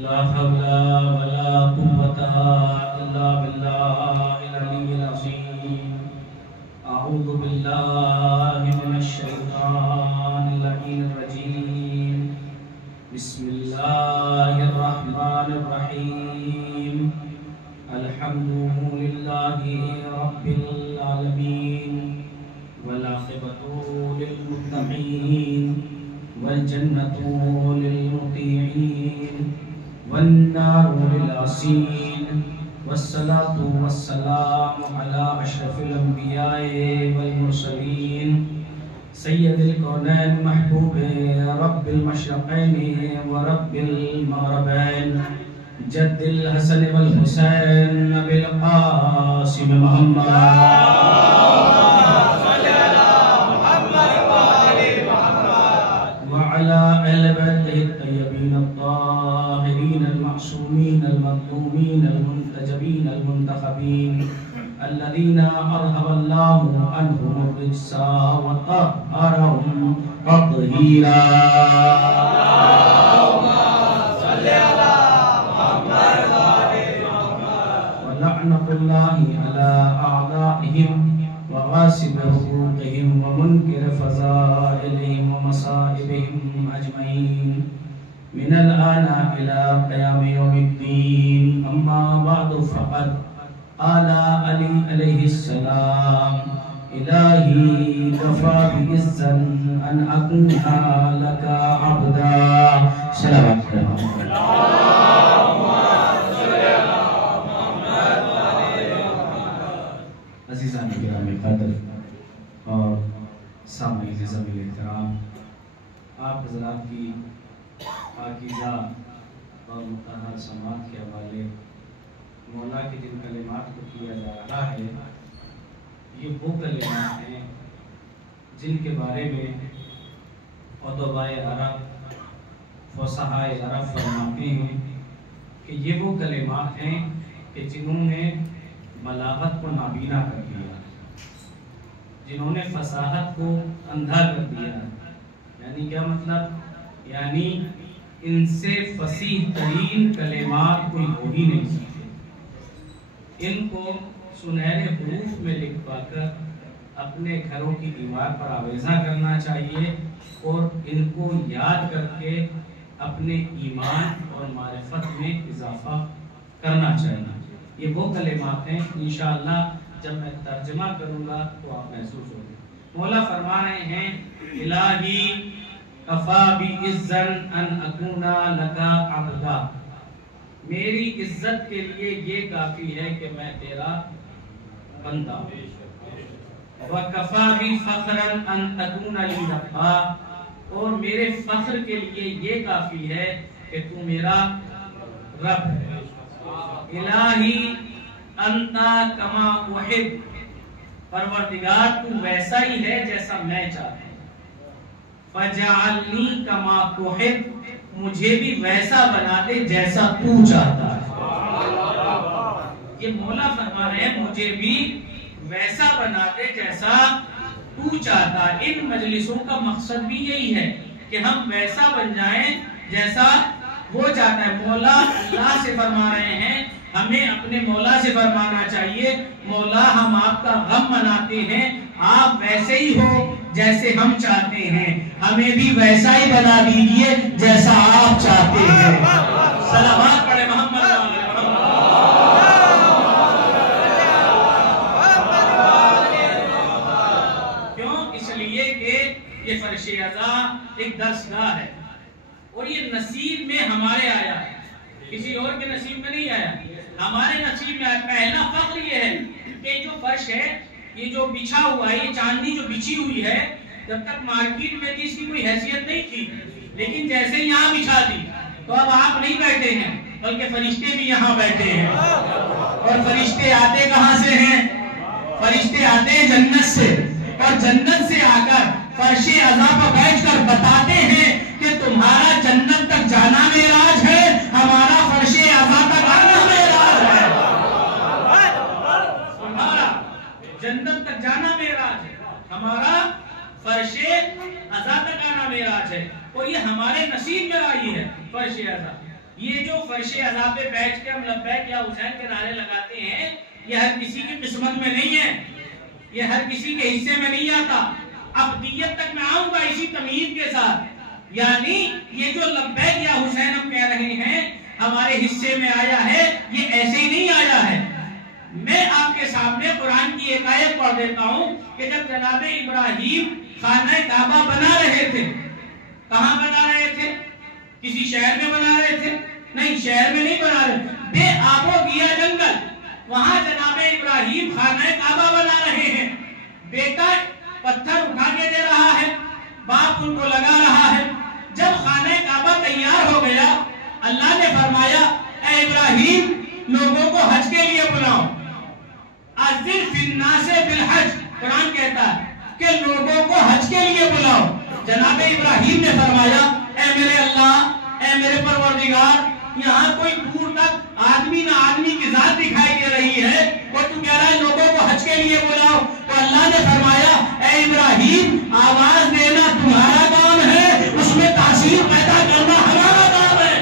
ला हौला वला कुव्वता इल्ला बिल्लाहिल अलिय्यिल अज़ीम। अऊज़ु बिल्लाहि मिनश शैतानिर रजीम। बिस्मिल्लाहिर रहमानिर रहीम। अल्हम्दुलिल्लाहि रब्बिल आलमीन वल आक़िबतु लिल मुत्तक़ीन वल जन्नतु लिल मुत्तीईन वन्नारु लिल आसीन वस्सलातु वस्सलामु अला अशरफिल अंबियाए वल मुरसलीन सय्यदिल कौनैन महबूबे रब्बिल मशरक़ैन व रब्बिल मग़रिबैन जद्दिल हसन वल हुसैन अबिल क़ासिम मुहम्मद वअला अहलि बैतिहि अत्तय्यबीन अत्ताहिरीन अल-मअसूमीन अल-मज़लूमीन अल-मुंतजबीन अल-मुंतखबीन अल्लज़ीना अज़हबल्लाहु अन्हुम अर्रिज्सा व तह्हरहुम तत्हीरा। लअनतुल्लाहि अला अअदाइहिम व गासिब हुकूक़िहिम व मुनकिर फ़ज़ाइलिहिम व मसाइबिहिम अजमईन मिनल आना इला क़याम यौमिद्दीन। अम्मा बअदु फ़क़द आला अली अलैहिस्सलाम इलाही कफ़ा बिइज़्ज़न अन अकूना लका अब्दा। सलावत अज़ीज़ान किराम क़द्र और सामईन ज़मील एहतराम, आप हज़रात की पाकीज़ा और मुतहहर समात के हवाले मौला के जिन कलिमात को किया जा रहा है, ये वो कलिमात हैं जिनके बारे में उदबाए अरब फ़ुसहाए अरब फरमाते हैं कि ये वो कलिमात हैं कि जिन्होंने बलागत को नाबीना कर दिया, जिन्होंने फसाहत को अंधा कर दिया। यानी क्या मतलब? यानी इनसे फसीह तरीन कलिमात कोई हो ही नहीं सकते। इनको सुनहरे हुरूफ में लिख पाकर अपने घरों की दीवार पर आवेज़ा करना चाहिए और इनको याद करके अपने ईमान और मारिफत में इजाफा करना चाहिए। ये वो कलिमात हैं, इंशाअल्लाह जब मैं तर्जमा करूँगा तो आप महसूस होंगे। मौला फरमा रहे हैं, इलाही कफ़ा बिइज़्ज़न अन अकूना लका अब्दा। मेरी इज्जत के लिए ये काफ़ी है कि मैं तेरा बंदा हूँ। व कफ़ा बि फ़ख्रन अन अकूना ली रब्बा, और मेरे फ़ख्र के लिए ये काफ़ी है कि तू मेरा रब है। इलाही अंता कमा उहिब, परवरदिगार तू वैसा ही है जैसा मैं चाहता हूं। फजअलनी कमा तुहिब, मुझे भी वैसा बना दे जैसा तू चाहता है। ये मौला फरमा रहे हैं, मुझे भी वैसा बना दे जैसा तू चाहता है। इन मजलिसों का मकसद भी यही है कि हम वैसा बन जाएं जैसा वो चाहता है। मौला अल्लाह से फरमा रहे हैं, हमें अपने मौला से फरमाना चाहिए, मौला हम आपका गम मनाते हैं, आप वैसे ही हो जैसे हम चाहते हैं, हमें भी वैसा ही बना दीजिए जैसा आप चाहते हैं। सलावत पढ़े मोहम्मद। क्यों? इसलिए कि ये फर्श अज़ा एक दरसगाह है और ये नसीब में हमारे आया है, किसी और के नसीब में नहीं आया, हमारे नसीब में आया। पहला फख्र ये है कि जो फर्श है, ये जो बिछा हुआ है, ये चांदनी जो बिछी हुई है, जब तक मार्केट में थी इसकी कोई हैसियत नहीं थी, लेकिन जैसे यहाँ बिछा दी तो अब आप नहीं बैठे हैं बल्कि फरिश्ते भी यहाँ बैठे हैं। और फरिश्ते आते कहाँ से हैं? फरिश्ते आते हैं जन्नत से, और जन्नत से आकर फर्शे अज़ा पर बैठकर बताते हैं कि तुम्हारा जन्नत तक जाना मेराज है, हमारा फर्शे अज़ा तक आना मेराज है। तुम्हारा जन्नत तक जाना मेराज है, हमारा फर्शे अज़ा तक आना मेराज है। और ये हमारे नसीब में आई है फर्शे अज़ा। ये जो फर्शे अज़ा पे बैठ के हम लब्बैक या हुसैन के नारे लगाते हैं, ये हर किसी की किस्मत में नहीं है, ये हर किसी के हिस्से में नहीं आता। अब्दियत तक मैं आऊंगा इसी तमीज़ के साथ। यानी ये जो लब्बैक या हुसैन हम कह रहे हैं हमारे हिस्से में आया है, ये ऐसे ही नहीं आया है। मैं आपके सामने कुरान की एक आयत पढ़ देता हूं कि जब जनाब इब्राहिम खाना काबा बना रहे थे, कहां बना रहे थे? किसी शहर में बना रहे थे? नहीं, शहर में नहीं बना रहे, बेआबो गिया जंगल, वहां जनाब इब्राहिम खाना काबा बना रहे हैं। बेटा पत्थर उठा के दे रहा है, बाप उनको लगा रहा है। जब खाना काबा तैयार हो गया, अल्लाह ने फरमाया, ए इब्राहिम, लोगों को हज के लिए बुलाओ। अज़्ज़िन फिन्नासे बिल हज, कुरान कहता है कि लोगों को हज के लिए बुलाओ। जनाब इब्राहिम ने फरमाया, ए मेरे अल्लाह, ए मेरे परवरदिगार, यहाँ कोई दूर तक आदमी ना आदमी की जात दिखाई दे रही है, और तू कह रहा है लोगों को हज के लिए बुलाओ। तो अल्लाह ने फरमाया, ए इब्राहिम, आवाज देना तुम्हारा काम है, उसमें तासीर पैदा करना हमारा काम है।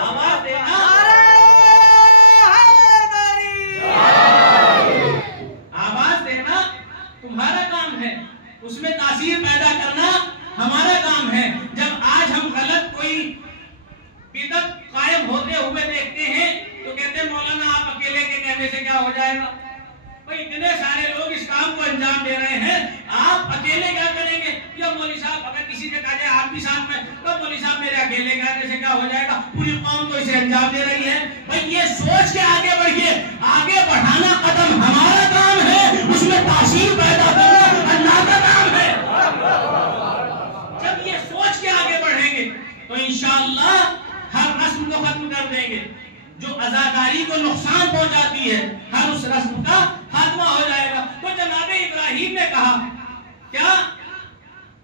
आवाज देना, आवाज देना तुम्हारा काम है, उसमें तासीर पैदा करना हमारा काम है। जब आज हम गलत कोई बिदअत कायम होते हुए देखते हैं तो कहते हैं मौलाना आप अकेले के कहने से क्या हो जाएगा? भाई इतने सारे लोग इस काम को अंजाम दे रहे हैं, आप अकेले क्या करेंगे? या मौली साहब, अगर किसी ने कहा जाए आप भी साथ में, तो मौली साहब मेरे अकेले कहने से क्या हो जाएगा? पूरी कौम तो इसे अंजाम दे रही है। भाई ये सोच के आगे बढ़िए, आगे बढ़ाना कदम हमारा काम है, उसमें तासीर पैदा करना अल्लाह का काम है। जब ये सोच के आगे बढ़ेंगे तो इंशाअल्लाह हर रस्म को खत्म कर देंगे जो अज़ादारी को नुकसान पहुंचाती है, हर उस रस्म का खात्मा हो जाएगा। तो जनाब इब्राहिम ने कहा, क्या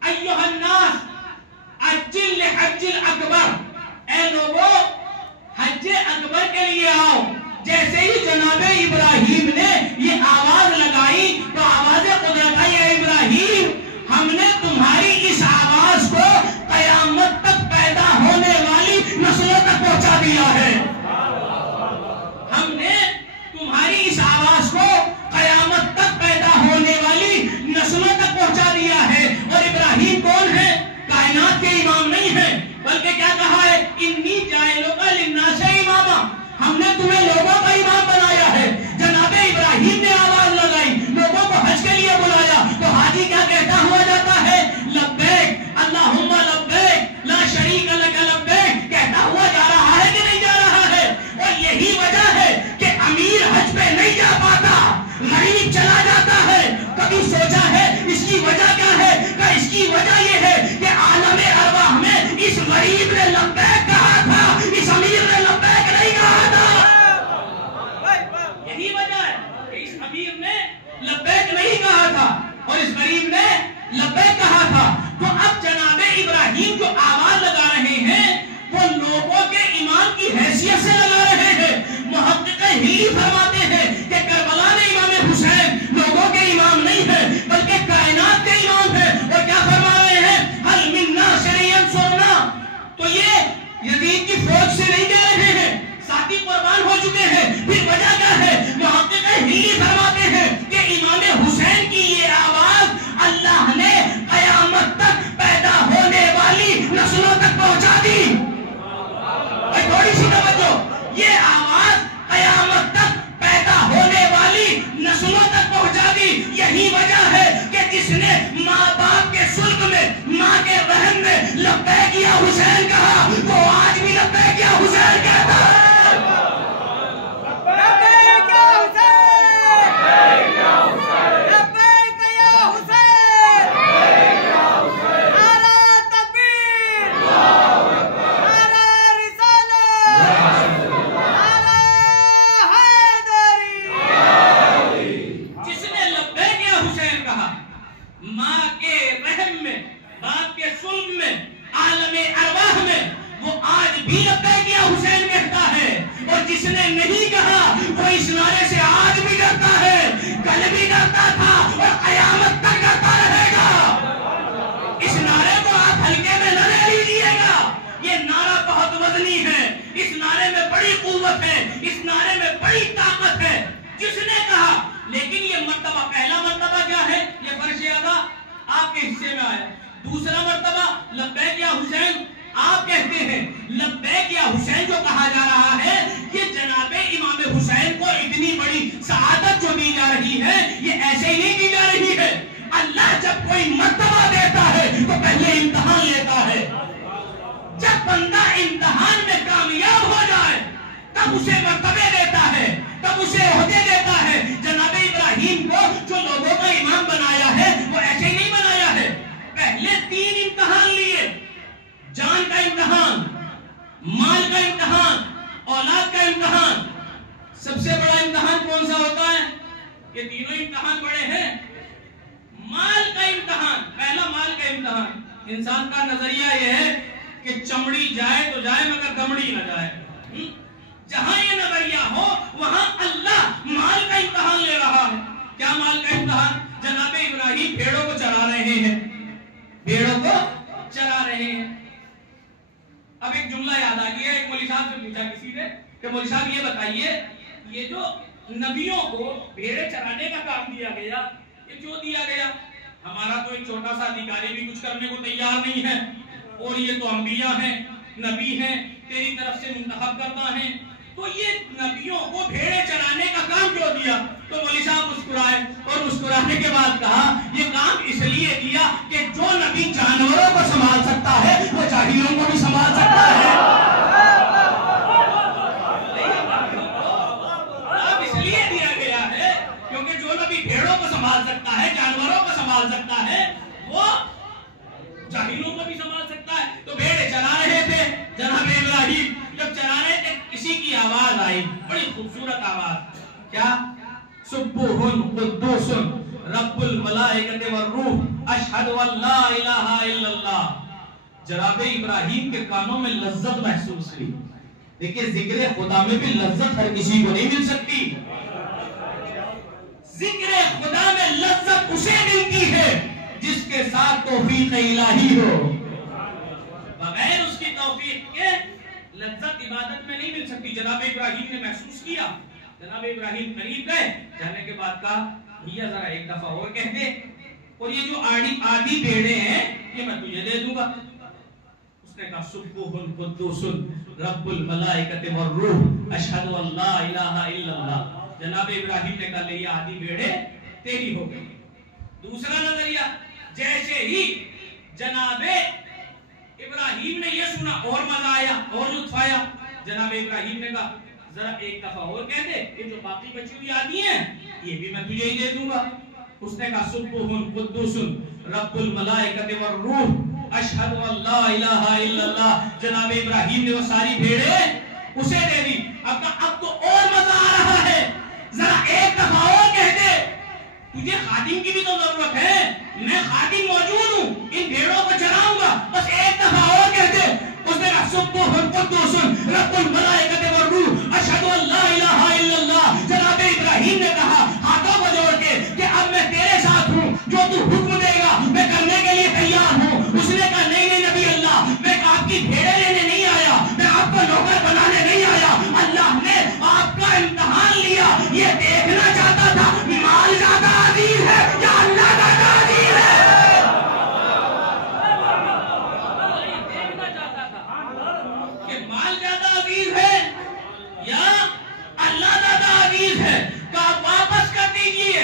अय्युहन्नास अज्जिल हज्जिल अकबर, ए लोगों हज अकबर के लिए आओ। जैसे ही जनाब इब्राहिम ने ये आवाज लगाई तो आवाज कुदरत आई, ए इब्राहिम, हमने तुम्हारी इस आवाज को कयामत तक पैदा होने वाली नस्लों तक पहुंचा दिया है। हमने तुम्हारी इस आवाज को कयामत तक पैदा होने वाली नस्लों तक पहुंचा दिया है। और इब्राहिम कौन है? कायनात के इमाम नहीं है, बल्कि क्या कहा है? इन्नी जाइलुका लिन्नासे इमामा, हमने तुम्हें लोगों का इमाम बनाया है। जनाब इब्राहिम ने आवाज लगाई, लोगों को हज के लिए बुलाया, तो हाजी क्या कहता हुआ जाता है? लब्बैक अल्लाहुम्मा लब्बैक ला शरीक लक लब्बैक कहता हुआ जा रहा है कि नहीं जा रहा है? और यही वजह है कि अमीर हज पे नहीं जा पाता, गरीब चला जाता है। कभी सोचा है इसकी वजह क्या है? कि इसकी वजह यह है कि आलम अरवाह में इस गरीब ने लब्बैक कहा था, इस अमीर ने लब्बैक नहीं कहा था। यही वजह है कि इस अमीर ने लब्बैक नहीं कहा था और इस गरीब ने लब्बैक कहा था। तो अब जनाब इब्राहिम जो आवाज लगा रहे हैं वो लोगों के इमाम की हैसियत से लगा रहे हैं। मुहक्किक़ हिली फरमाते हैं कि करबला में इमाम हुसैन लोगों के इमाम नहीं है, बल्कि कायनात के इमाम है। और क्या फरमा रहे हैं? हल मिन नासिरियन सुरना, तो ये यजीद की फौज से नहीं कह रहे हैं, साथी कुर्बान हो चुके हैं। फिर वजह क्या है? मुहक्किक़ हिली फरमाते हैं कि इमाम हुसैन की ये आवाज अल्लाह ने कयामत तक पैदा होने वाली नस्लों तक पहुंचा दी। थोड़ी सी तवज्जो, ये आवाज कयामत तक पैदा होने वाली नस्लों तक पहुंचा दी। यही वजह है कि जिसने माँ बाप के सुल्क में, माँ के रहम में लब्बैक या हुसैन कहा, वो आज भी लब्बैक या हुसैन कहता है। वो इस नारे से आज भी डरता है, कल भी डरता था और कयामत तक डरता रहेगा। इस नारे को आप हल्के में न ले लीजिएगा, ये नारा बहुत वजनी है, इस नारे में बड़ी कुव्वत है, इस नारे में बड़ी ताकत है। जिसने कहा, लेकिन ये मर्तबा, पहला मर्तबा क्या है, ये फर्श अदा आपके हिस्से में आया। दूसरा मर्तबा लब्बैक या हुसैन, आप कहते हैं लब्बैक या हुसैन जो कहा जा रहा है, ये जनाबे इमाम हुसैन को इतनी बड़ी सआदत जो दी जा रही है, ये ऐसे ही नहीं दी जा रही है। अल्लाह जब कोई मर्तबा देता है तो पहले इम्तिहान लेता है। जब बंदा इम्तिहान में कामयाब हो जाए तब उसे मर्तबे देता है, तब उसे ओहदे देता है। जनाबे इब्राहिम को जो लोगों का इमाम बनाया है, वो ऐसे ही नहीं बनाया है। पहले 3 इम्तिहान लिए, जान का इम्तिहान, माल का इम्तिहान, औलाद का इम्तिहान। सबसे बड़ा इम्तिहान कौन सा होता है? ये तीनों इम्तिहान बड़े हैं। माल का इम्तिहान, पहला माल का इम्तिहान। इंसान का नजरिया यह है कि चमड़ी जाए तो जाए मगर दमड़ी न जाए। जहां ये नजरिया हो वहां अल्लाह माल का इम्तिहान ले रहा है। क्या माल का इम्तिहान? जनाबे इब्राहिम भेड़ों को चरा रहे हैं, भेड़ों को चरा रहे हैं। अब एक जुमला याद आ गया, एक मौलवी साहब से पूछा किसी ने कि मौलवी साहब ये बताइए, ये जो नबियों को भेड़े चराने का काम दिया गया, ये क्यों दिया गया? हमारा तो एक छोटा सा अधिकारी भी कुछ करने को तैयार नहीं है, और ये तो अंबिया हैं, नबी हैं, तेरी तरफ से मुंतखब करता है, तो ये नबियों को भेड़े चराने का काम क्यों दिया? तो मौलवी साहब मुस्कुराए और मुस्कुराने के बाद कहा, ये काम इसलिए दिया कि जो नबी जानवरों को संभाल सकता है वो जाहिलों को भी संभाल सकता है। काम इसलिए दिया गया है क्योंकि जो नबी भेड़ों को संभाल सकता है, जानवरों को संभाल सकता है, वो जाहिलों को भी संभाल सकता है। तो भेड़े चरा रहे थे जनाब इब्राहिम, जब चरा रहे थे किसी की आवाज आई, बड़ी खूबसूरत आवाज। क्या? सुब्बुहुन कुद्दूसुन रब्बुल मलाइकति वर्रूह अशहदु अल्ला इलाहा इल्लल्लाह। जनाब इब्राहिम के कानों में लज्जत महसूस हुई। देखिए, जिक्र खुदा में भी लज्जत हर किसी को नहीं मिल सकती। जिक्र खुदा में लज्जत उसे मिलती है जिसके साथ तौफीक इलाही हो। बगैर उसकी तौफीक के लज्जत इबादत में नहीं मिल सकती। जनाब इब्राहिम ने महसूस किया, जनाब इब्राहिम करीब गए, जाने के बाद कहा, भैया जरा एक दफा और कह दे, और ये जो आदि भेड़े हैं ये मैं तुझे दे दूंगा। उसने कहा, सुब्बुहुन कुद्दूसुन रब्बुल मलाइकति वर्रूह अशहदु अल्ला इलाहा इल्लल्लाह। जनाब इब्राहिम ने कहा, ये आदि भेड़े तेरी हो गई। दूसरा नजरिया, जैसे ही जनाबे इब्राहिम ने ये सुना और मजा आया और लुत्फ आया। जनाब इब्राहिम ने कहा, जरा एक दफा और कह दे, ये जो बाकी बची हुई आदमी है ये भी मैं तुझे ही दे दूंगा। उसने कहा, सुब्बुहुन कुद्दूसुन रब्बुल मलाइकति वर्रूह अशहदु अल्ला इलाहा इल्लल्लाह। जनाब इब्राहिम ने वो सारी भेड़े उसे दे दी। अब तो और मजा आ रहा है, जरा एक दफा और कह दे, तुझे खादिम की भी तो जरूरत है, मैं खादिम मौजूद हूँ, इन भेड़ों को चराऊंगा, बस एक दफा और कह दे। उसने कहा, सुब्बुहुन कुद्दूसुन रब्बुल मलाइकति वर्रूह अशहदु अल्ला इलाहा इल्लल्लाह। जनाब इब्राहिम ने कहा हाथों को जोड़ के कि अब मैं तेरे साथ हूँ, जो तू हुक्म देगा मैं करने के लिए तैयार हूँ। उसने कहा, नहीं नहीं नबी अल्लाह, मैं आपकी भेड़े लेने नहीं आया, मैं आपको नौकर बनाने नहीं आया। अल्लाह ने आपका इम्तिहान लिया, ये देखना चाहता था माल ज्यादा अजीज है या अल्लाह ज्यादा अजीज है। देखना चाहता था कि माल ज्यादा अजीज है या अल्लाह ज्यादा अजीज है। तो आप वापस कर दीजिए।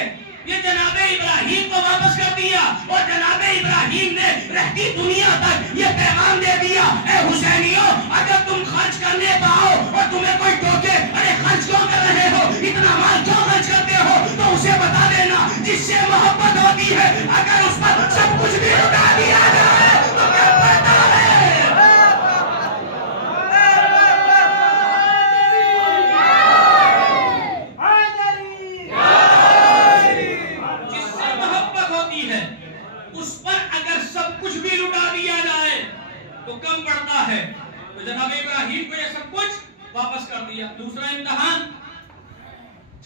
ये जनाबे इब्राहिम को वापस कर दिया, और जनाबे इब्राहिम ने रहती दुनिया तक ये पैगाम दे दिया, ए हुसैनियों, अगर तुम खर्च करने पाओ और तुम्हें कोई टोके, अरे खर्च क्यों कर रहे हो, इतना माल क्यों खर्च करते हो, तो उसे बता देना जिससे मोहब्बत होती है, अगर उस पर सब कुछ भी लुटा दिया जाए तो क्या पता है। उस पर अगर सब कुछ भी लुटा दिया जाए तो कम पड़ता है। तो जनाब इब्राहिम को ये सब कुछ वापस कर दिया। दूसरा इम्तिहान,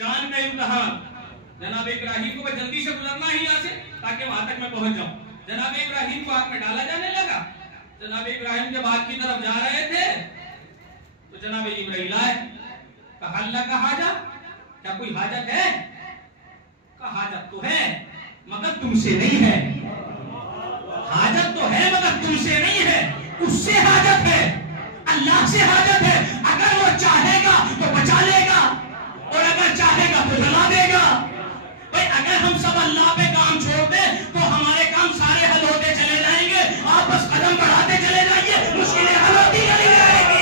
जान का इम्तिहान। जनाब इब्राहिम को जल्दी से गुजरना ही यहाँ से ताकि वहां तक मैं पहुंच जाऊं। जनाब इब्राहिम को आग में डाला जाने लगा। जनाब इब्राहिम जब आग की तरफ जा रहे थे तो जनाब जिब्राइल आए, कहा अल्लाह का हाजत, क्या कोई हाजत है? कहा हाजत तो है मगर तुमसे नहीं है। हाजत तो है मगर तुमसे नहीं है, उससे हाजत है, अल्लाह से हाजत है। अगर वो चाहेगा तो बचा लेगा और अगर चाहेगा तो जला देगा। भाई अगर हम सब अल्लाह पे काम छोड़ दें तो हमारे काम सारे हल होते चले जाएंगे। आप बस कदम बढ़ाते चले जाइए, मुश्किलें हल होती चली जाएगी।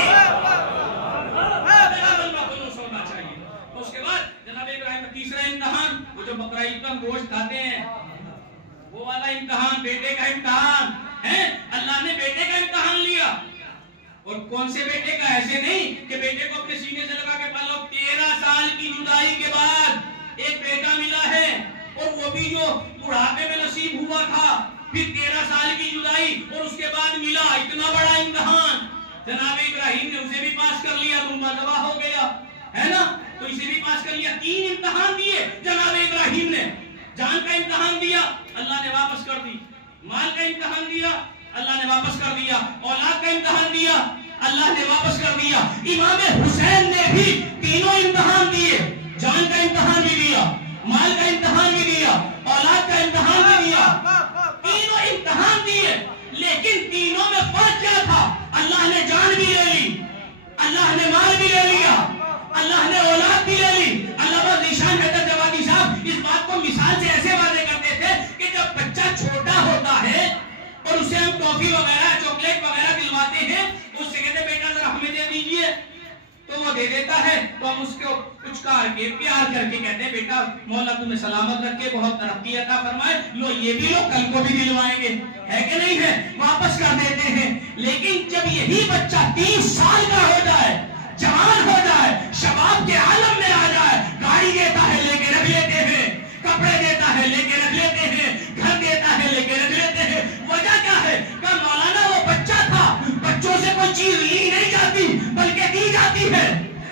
होना चाहिए। तो उसके बाद जनाब इब्राहिम का तीसरा इम्तिहान, वो जो बकरा ईद का गोश्त खाते हैं वो वाला इम्तिहान, बेटे का इम्तिहान है। अल्लाह ने बेटे का इम्तिहान लिया। और कौन से बेटे का? ऐसे नहीं कि बेटे को अपने सीने से लगा के पालो। 13 साल की जुदाई के बाद एक बेटा मिला है और वो भी जो बुढ़ापे में नसीब हुआ था, फिर 13 साल की जुदाई और उसके बाद मिला। इतना बड़ा इम्तिहान जनाब इब्राहिम ने उसे भी पास कर लिया, दुम्बा दबा हो गया है ना, तो इसे भी पास कर लिया। 3 इम्तिहान दिए जनाब इब्राहिम ने। जान का इम्तिहान दिया, अल्लाह ने वापस कर दी। माल का इम्तिहान दिया, अल्लाह ने वापस कर दिया। औलाद का इम्तिहान दिया, अल्लाह ने वापस कर दिया। इमाम हुसैन ने भी तीनों इम्तिहान दिए। जान का इम्तिहान भी दिया, माल का इम्तिहान भी दिया, औलाद का इम्तिहान भी दिया। तीनों इम्तिहान दिए, लेकिन तीनों में फर्क क्या था? अल्लाह ने जान भी ले ली, अल्लाह ने माल भी ले लिया, अल्लाह ने औलाद भी ले ली। अल्लाह निशान हैदर जवादी साहब इस बात को मिसाल से ऐसे वादे करते थे कि जब बच्चा छोटा होता है और उसे हम टॉफी वगैरह चॉकलेट वगैरह दिलवाते हैं, उससे कहते बेटा जरा हमें दे दीजिए, तो वो दे देता है। तो हम उसको कुछ करके प्यार करके कहते हैं बेटा मौला तुम्हें सलामत रखे, बहुत तरक्की अता फरमाए, लो ये भी लो, कल को भी दिलवाएंगे, है कि नहीं है? वापस कर देते हैं। लेकिन जब यही बच्चा 30 साल का हो जाए, जवान हो जाए, शबाब के आलम में आ जाए, गाड़ी देता है लेके रख लेते हैं, कपड़े देता है लेके रख लेते हैं, घर देता है लेके रख लेते हैं। वजह क्या है? कि मौलाना वो बच्चा था, बच्चों से कोई चीज ली नहीं जाती बल्कि दी जाती है।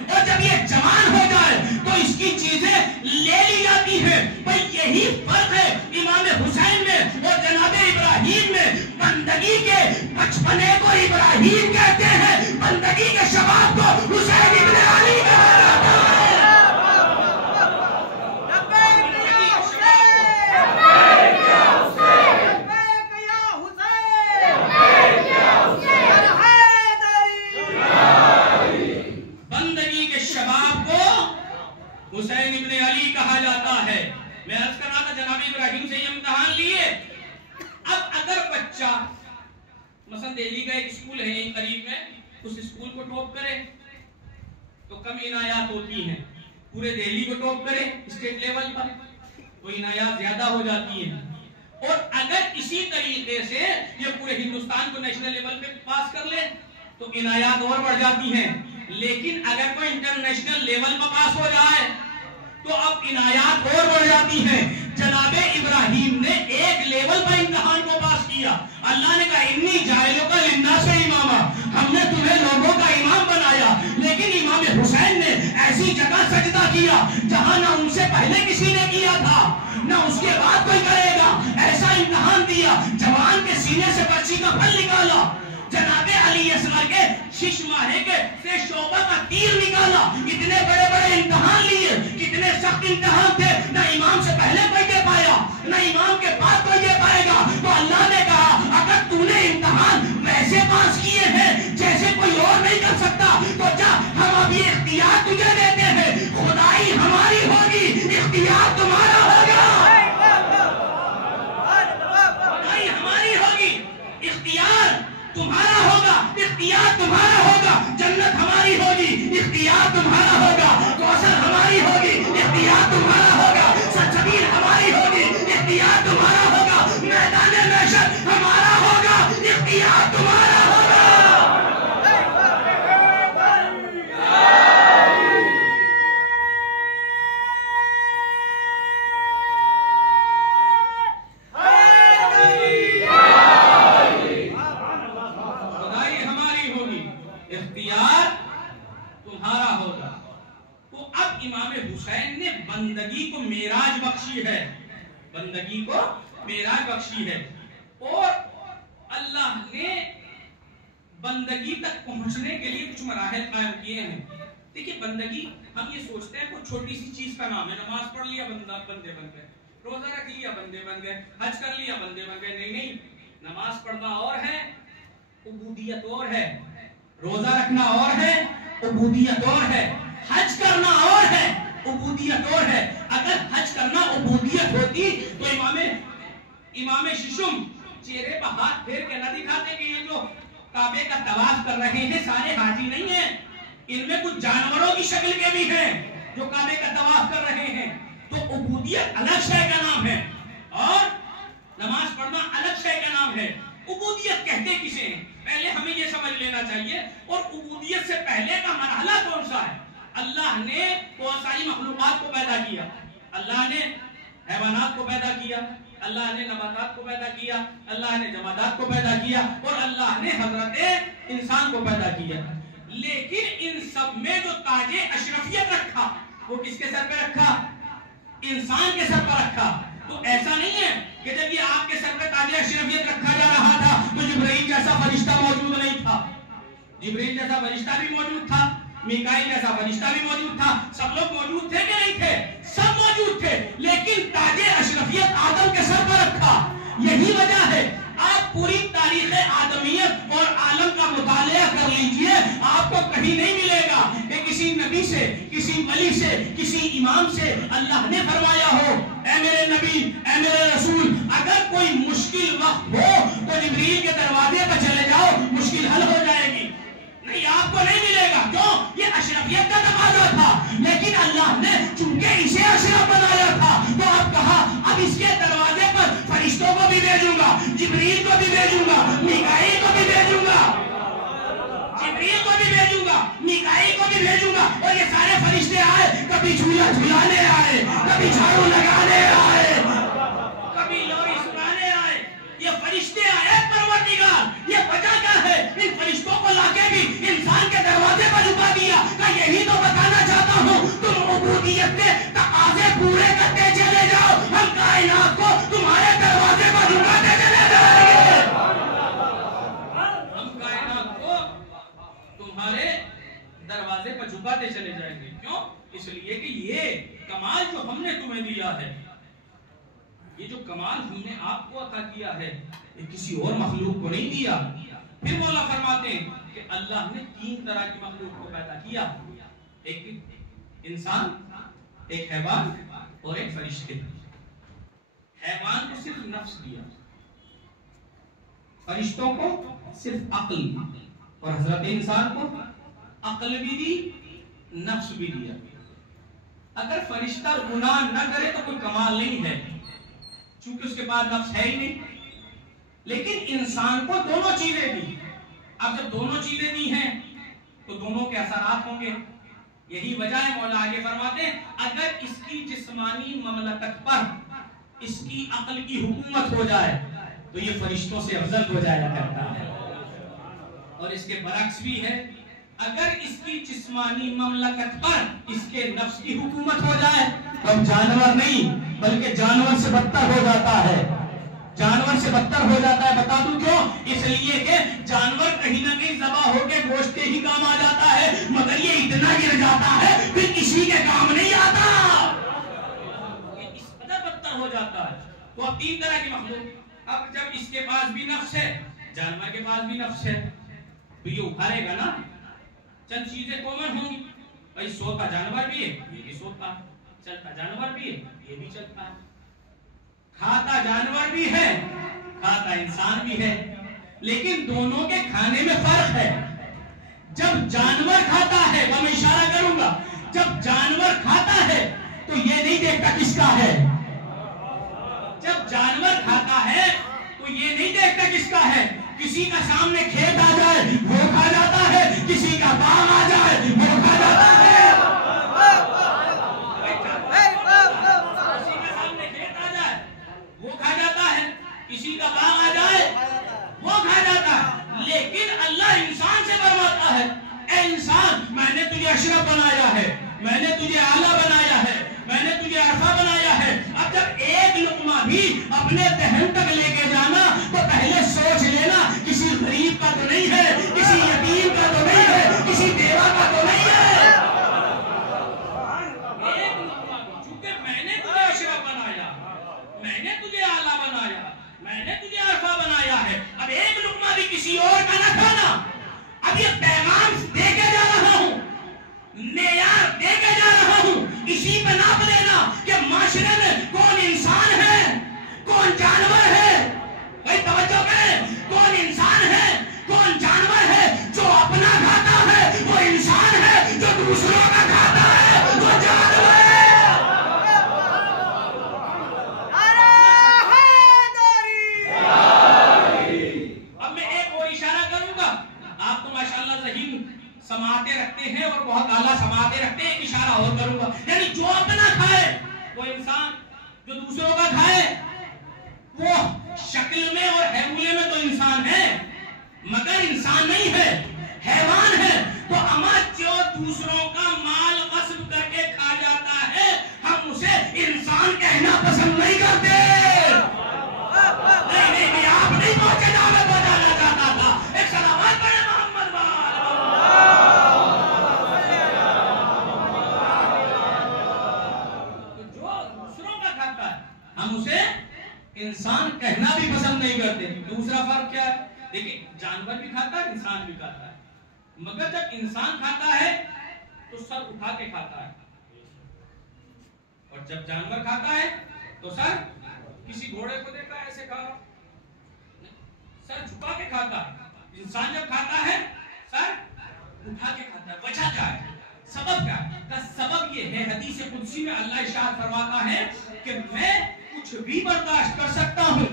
और जब ये जवान हो जाए तो इसकी चीजें ले ली जाती है। भाई यही फर्क है इमाम हुसैन में और जनाबे इब्राहिम में। बंदगी के बचपने को इब्राहिम कहते हैं, बंदगी के शबाब को हुसैन इब्न अली कहा जाता है। हुसैन इब्न अली कहा जाता है। मैं अर्ज कर रहा था जनाब इब्राहिम से ये इम्तिहान लिए। अब अगर बच्चा मसलन दिल्ली का एक स्कूल है यहीं करीब में, उस स्कूल को टॉप करे तो कम इनायात होती हैं। पूरे दिल्ली को टॉप करे स्टेट लेवल पर तो इनायात ज्यादा हो जाती है। और अगर इसी तरीके से ये पूरे हिंदुस्तान को नेशनल लेवल पे पास कर ले तो इनायात और बढ़ जाती हैं। लेकिन अगर कोई इंटरनेशनल लेवल पर पास हो जाए तो अब इनायात और बढ़ जाती हैं। जनाबे इब्राहिम ने एक लेवल पर इम्तिहान को पास किया। अल्लाह ने कहा इन्नी जायलों का लिन्ना से इमामा, हमने तुम्हें लोगों का इमाम बनाया। लेकिन इमाम हुसैन ने ऐसी जगह सजदा किया जहां ना उनसे पहले किसी ने किया था ना उसके बाद कोई करेगा। ऐसा इम्तिहान दिया, जवान के सीने से बच्ची का फल निकाला। जनाबे अली असगर के शीश माहे के से शोभा का तीर निकाला। इतने बड़े बड़े इम्तिहान लिए, कितने सख्त इम्तिहान थे, ना इमाम से पहले कोई दे पाया ना इमाम के बाद कोई दे पाएगा। तो अल्लाह ने कहा अगर तूने इम्तिहान वैसे पास किए हैं जैसे कोई और नहीं कर सकता तो जा, हम अभी इख्तियार तुझे देते हैं। खुदाई हमारी होगी, इख्तियार तुम्हारा होगा। खुदाई हमारी होगी, इख्तियार तुम्हारा होगा, इख्तियार तुम्हारा होगा। जन्नत हमारी होगी, इख्तियार तुम्हारा होगा। कौसर हमारी होगी, इख्तियार तुम्हारा होगा। सचबीर हमारी होगी, इख्तियार तुम्हारा होगा। मैदान महशर हमारा होगा, इख्तियार तुम्हारा होगा। हुसैन ने बंदगी को मेराज बख्शी है, बंदगी को मेराज बख्शी है। और अल्लाह ने बंदगी तक पहुंचने के लिए कुछ मराहल कायम किए हैं। देखिए बंदगी, हम ये सोचते हैं कोई छोटी सी चीज का नाम है, नमाज पढ़ लिया बंदे बन गए, रोजा रख लिया बंदे बन गए, हज कर लिया बंदे बन गए। नहीं नहीं, नमाज पढ़ना और है, उबूदियत और है, रोजा रखना और है, उबूदियत और है, हज करना और है, उबूदियत और है। अगर हज करना उबूदियत होती तो इमाम शिशुम चेहरे पर हाथ फेर के न दिखाते कि ये जो काबे का तवाफ कर रहे हैं सारे हाजी नहीं है, इनमें कुछ जानवरों की शक्ल के भी हैं जो काबे का तवाफ कर रहे हैं। तो उबूदियत अलग शय का नाम है और नमाज पढ़ना अलग शय का नाम है। उबूदियत कहते किसे हैं, पहले हमें यह समझ लेना चाहिए। और उबूदियत से पहले का मरहला कौन सा है? अल्लाह ने बहुत सारी मखलूकात को पैदा किया, अल्लाह ने हैवानात को पैदा किया, अल्लाह ने नबातात को पैदा किया, अल्लाह ने जमादात को पैदा किया और अल्लाह ने हजरत इंसान को पैदा किया। लेकिन इन सब में जो ताजे अशरफियत रखा वो किसके सर पे रखा? इंसान के सर पर रखा। तो ऐसा नहीं है कि जब ये आपके सर पे ताजे अशरफियत रखा जा रहा था तो जिब्रील जैसा फरिश्ता मौजूद नहीं था। जिब्रील जैसा फरिश्ता भी मौजूद था, मीकाईल जैसा फरिश्ता भी मौजूद था, सब लोग मौजूद थे कि नहीं थे? सब मौजूद थे। लेकिन ताजे अशरफियत आदम के सर पर रखा। यही वजह है, आप पूरी तारीख आदमियत और आलम का मुतालिया कर लीजिए, आपको कहीं नहीं मिलेगा कि किसी नबी से, किसी वली से, किसी इमाम से अल्लाह ने फरमाया हो, ऐ मेरे नबी, ऐ मेरे रसूल, अगर कोई मुश्किल वक्त हो तो जिब्रील के दरवाजे पर चले जाओ, मुश्किल हल हो जाएगी। नहीं, आपको नहीं मिलेगा। क्यों? ये अशरफियत का तकाजा था। लेकिन अल्लाह ने चूंकि इसे अशरफ बनाया था तो अब कहा अब इसके दरवाजे पर फरिश्तों को भी भेजूंगा, जिब्रील को भी भेजूंगा, मीकाईल को भी भेजूंगा, जिब्रील को भी भेजूंगा, मीकाईल को भी भेजूंगा। और ये सारे फरिश्ते आए, कभी झूला झुलाने आए, कभी झाड़ू लगाने आए, कभी लोरी सुनाने आए। ये फरिश्ते आए परवरदिगार, ये वजह क्या है? इन फरिश्तों को लाके भी इंसान के दरवाजे पर झुका दिया। मैं यही तो बताना चाहता हूँ, तुम उबूदियत के तकाज़े पूरे करते चले जाओ, हम कायनात को तुम्हारे दरवाजे पर झुकाते चले जाएंगे। हम कायनात को तुम्हारे दरवाजे पर झुकाते चले जाएंगे। क्यों? इसलिए कि ये कमाल जो हमने तुम्हें दिया है, ये जो कमाल हमने आपको अता किया है, ये किसी और मखलूक को नहीं दिया। फिर मौला फरमाते हैं कि अल्लाह ने 3 तरह की मखलूक को पैदा किया, एक इंसान, एक हैवान और एक फरिश्ते। हैवान को सिर्फ नफ्स दिया, फरिश्तों को सिर्फ अक्ल, और हजरत इंसान को अक्ल भी दी, नफ्स भी दिया। अगर फरिश्ता गुनाह न करे तो कोई कमाल नहीं है, क्योंकि उसके पास नफ्स है ही नहीं। लेकिन इंसान को दोनों चीजें दी। अब जब दोनों चीजें दी हैं तो दोनों के असरात होंगे। यही वजह है, मौला आगे फरमाते हैं, अगर इसकी जिस्मानी ममलकत पर इसकी अक्ल की हुकूमत हो जाए तो ये फरिश्तों से अफजल हो जाया करता है। और इसके बरक्स भी है, अगर इसकी जिस्मानी ममलकत पर इसके नफ्स की हुकूमत हो जाए तो अब जानवर नहीं बल्कि जानवर से बदतर हो जाता है, जानवर से बदतर हो जाता है। बता दूं क्यों? इसलिए कि जानवर कहीं ना कहीं ज़बा होके गोश्त के ही काम आ जाता है, मगर ये इतना गिर जाता है फिर किसी के काम नहीं आता, ये इस कदर बदतर हो जाता है। तो अब 3 तरह की मखलूक, अब जब इसके पास भी नफ्स है, जानवर के पास भी नफ्स है, तो ये उखाड़ेगा ना, चंद चीजें कॉमन होंगी। भाई सोता जानवर भी है, ये भी सोता, चलता जानवर भी है, ये भी चलता है, खाता जानवर भी है, खाता इंसान भी है। लेकिन दोनों के खाने में फर्क है। जब जानवर खाता है, तो मैं इशारा करूंगा, जब जानवर खाता है तो ये नहीं देखता किसका है। जब जानवर खाता है तो ये नहीं देखता किसका है। किसी का सामने खेत आ जाए वो खा जाता है, किसी का बाग आ जाए वो खा जाता है, किसी का सामने खेत आ जाए वो खा जाता है, किसी का बाग आ जाए वो खा जाता है। लेकिन अल्लाह इंसान से फरमाता है, ए इंसान, मैंने तुझे अशरफ बनाया है, मैंने तुझे आला बनाया भी अपने दहन तक लेके जाना तो पहले सोच लेना किसी गरीब का तो नहीं है, किसी यतीम का तो नहीं है, किसी बेवा का तो नहीं है। चूंकि मैंने तुझे अशरफ बनाया, मैंने तुझे आला बनाया, मैंने तुझे अरफा बनाया है, अब एक लुकमा भी किसी और का ना खाना। अब ये पैगाम देके जा रहा हूं, मेयार देके जा रहा हूं, इसी पे नाप लेना कि माशरे में कौन इंसान है, कौन जानवर है। भाई तवज्जो करें, कौन इंसान है, कौन जानवर है। जो अपना खाता है वो इंसान है, जो दूसरों का खाता है वो जानवर है। अब मैं एक और इशारा करूंगा, आप तो माशाल्लाह ज़हीन समाते रखते हैं और बहुत आला समाते रखते हैं। एक इशारा और करूंगा, यानी जो अपना खाए वो इंसान, जो दूसरों का खाए वो शक्ल में और हैमूले में तो इंसान है मगर इंसान नहीं है, हैवान है। तो अमा जो दूसरों का माल गस्ब करके खा जाता है हम उसे इंसान कहना पसंद नहीं करते। नहीं, आप नहीं पहुंचे जहां मैं बताना चाहता था। एक सलावत पढ़े मोहम्मद तो जो दूसरों का खाता है हम उसे इंसान कहना भी पसंद नहीं करते। दूसरा फर्क क्या है? देखिए, जानवर भी खाता है, इंसान भी खाता है, मगर जब इंसान खाता है तो सर उठा के खाता है और जब जानवर खाता है तो सर, किसी घोड़े को देखा ऐसे खा रहा, सर झुका के खाता है। इंसान जब खाता है सर उठा के खाता है। वजह क्या है, सबब क्या है? का सबब ये है, हदीस कुदसी में अल्लाह इरशाद फरमाता है कि मैं कुछ भी बर्दाश्त कर सकता हूं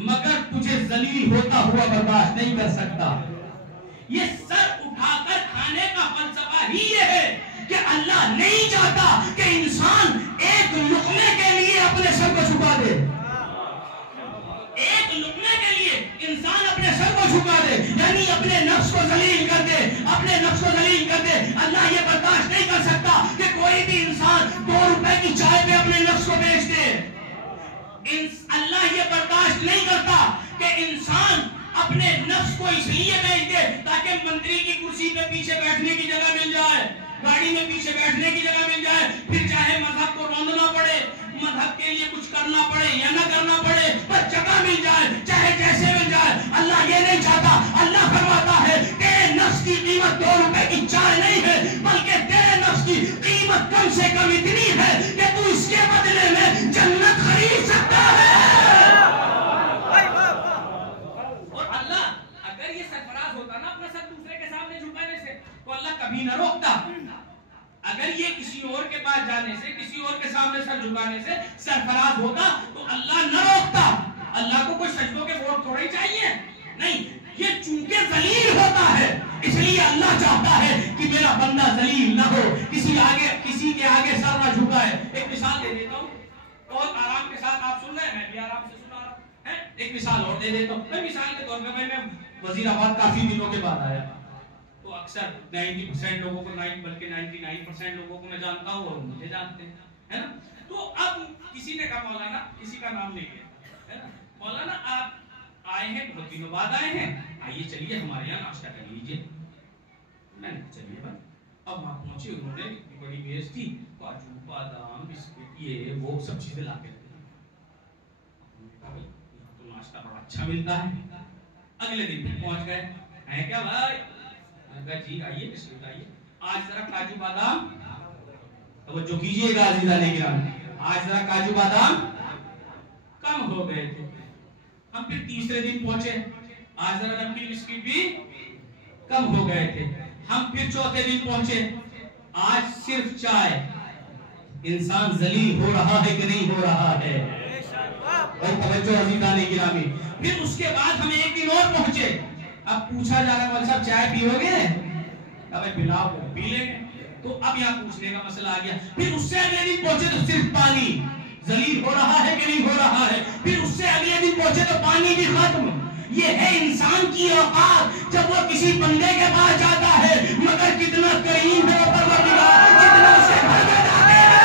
मगर तुझे जलील होता हुआ बर्दाश्त नहीं कर सकता। ये सर उठाकर खाने का फलसफा ही ये है कि अल्लाह नहीं चाहता कि इंसान एक लुकमे के लिए अपने सर को झुका दे। एक लुकमे के लिए इंसान अपने सर को झुका दे, यानी अपने नफ्स को जलील कर दे, अपने नफ्स को जलील कर दे। अल्लाह ये बर्दाश्त नहीं कर सकता कि कोई भी इंसान 2 रुपए की चाय पे अपने नफ्स को बेच दे। अल्लाह ये बर्दाश्त नहीं करता कि इंसान अपने नफ्स को इसलिए बेच दे ताकि मंत्री की कुर्सी पे पीछे बैठने की जगह मिल जाए, गाड़ी में पीछे बैठने की जगह मिल जाए, फिर चाहे मजहब को रोंदना पड़े, मजहब के लिए कुछ करना पड़े या ना करना पड़े, पर जगह मिल जाए, चाहे जैसे मिल जाए। अल्लाह ये नहीं चाहता। अल्लाह फरमाता है तेरे नफ्स की कीमत 2 रुपए की चाय नहीं है, बल्कि तेरे नफ्स की कीमत कम से कम इतनी है कि तू इसके बदले में जन्नत खरीद सकता है। और अल्लाह अगर ये सरफराज होता ना अपना सर दूसरे के सामने झुकाने से तो अल्लाह कभी न रोकता। अगर ये किसी और के पास जाने से, किसी और के सामने सर झुकाने से सरफराज होता तो अल्लाह न रोकता। अल्लाह को कोई सजदों के वोट थोड़ा ही चाहिए, नहीं। ये चूंकि जलील होता है इसलिए अल्लाह चाहता है कि मेरा बंदा जलील ना हो, किसी के आगे सर ना झुकाए। एक मिसाल दे देता हूँ, बहुत आराम के साथ आप सुन रहे हैं, मैं भी आराम से सुना रहा हूँ। एक मिसाल और दे देता हूँ। मैं मिसाल के तौर पर मैं वजीराबाद काफी दिनों के बाद आया, तो अक्सर 90% लोगों को, बल्कि 99% लोगों को मैं जानता हूँ और मुझे जानते हैं, है ना। तो अब किसी ने कहा मौलाना, किसी का नाम नहीं है ना, मौलाना आप आए हैं, बहुत दिनों बाद आए हैं, आइए चलिए हमारे यहाँ नाश्ता कर लीजिए। मैंने चलिए भाई। अब वहाँ पहुंचे, उन्होंने इतनी बड़ी मेज थी, काजू बादाम बिस्किट ये वो सब चीजें ला के तो नाश्ता बड़ा अच्छा मिलता है। अगले दिन फिर पहुंच गए, है क्या भाई? जी आइए, बिस्किट आइए, आज जरा काजू बादाम तो जो कीजिएगा अजीज़ाने गिरामी, आज जरा काजू बादाम कम हो गए थे। हम फिर तीसरे दिन पहुंचे, आज जरा नमकीन बिस्किट भी कम हो गए थे। हम फिर चौथे दिन पहुंचे, आज सिर्फ चाय। इंसान जलील हो रहा है कि नहीं हो रहा है? और तवज्जो अजीज़ाने गिरामी। फिर उसके बाद हम एक दिन और पहुंचे, अब पूछा जा रहा है, साहब चाय पियोगे? अब पिलाओ, पी लेंगे। तो अब यहाँ पूछने का मसला आ गया। फिर उससे अगले दिन पहुंचे तो सिर्फ पानी। जलील हो रहा है कि नहीं हो रहा है? फिर उससे अगले दिन पहुंचे तो पानी भी खत्म। ये है इंसान की औकात जब वो किसी बंदे के पास जाता है, मगर कितना करीम है परवरदिगार, कितना उसके घर में जाते हैं।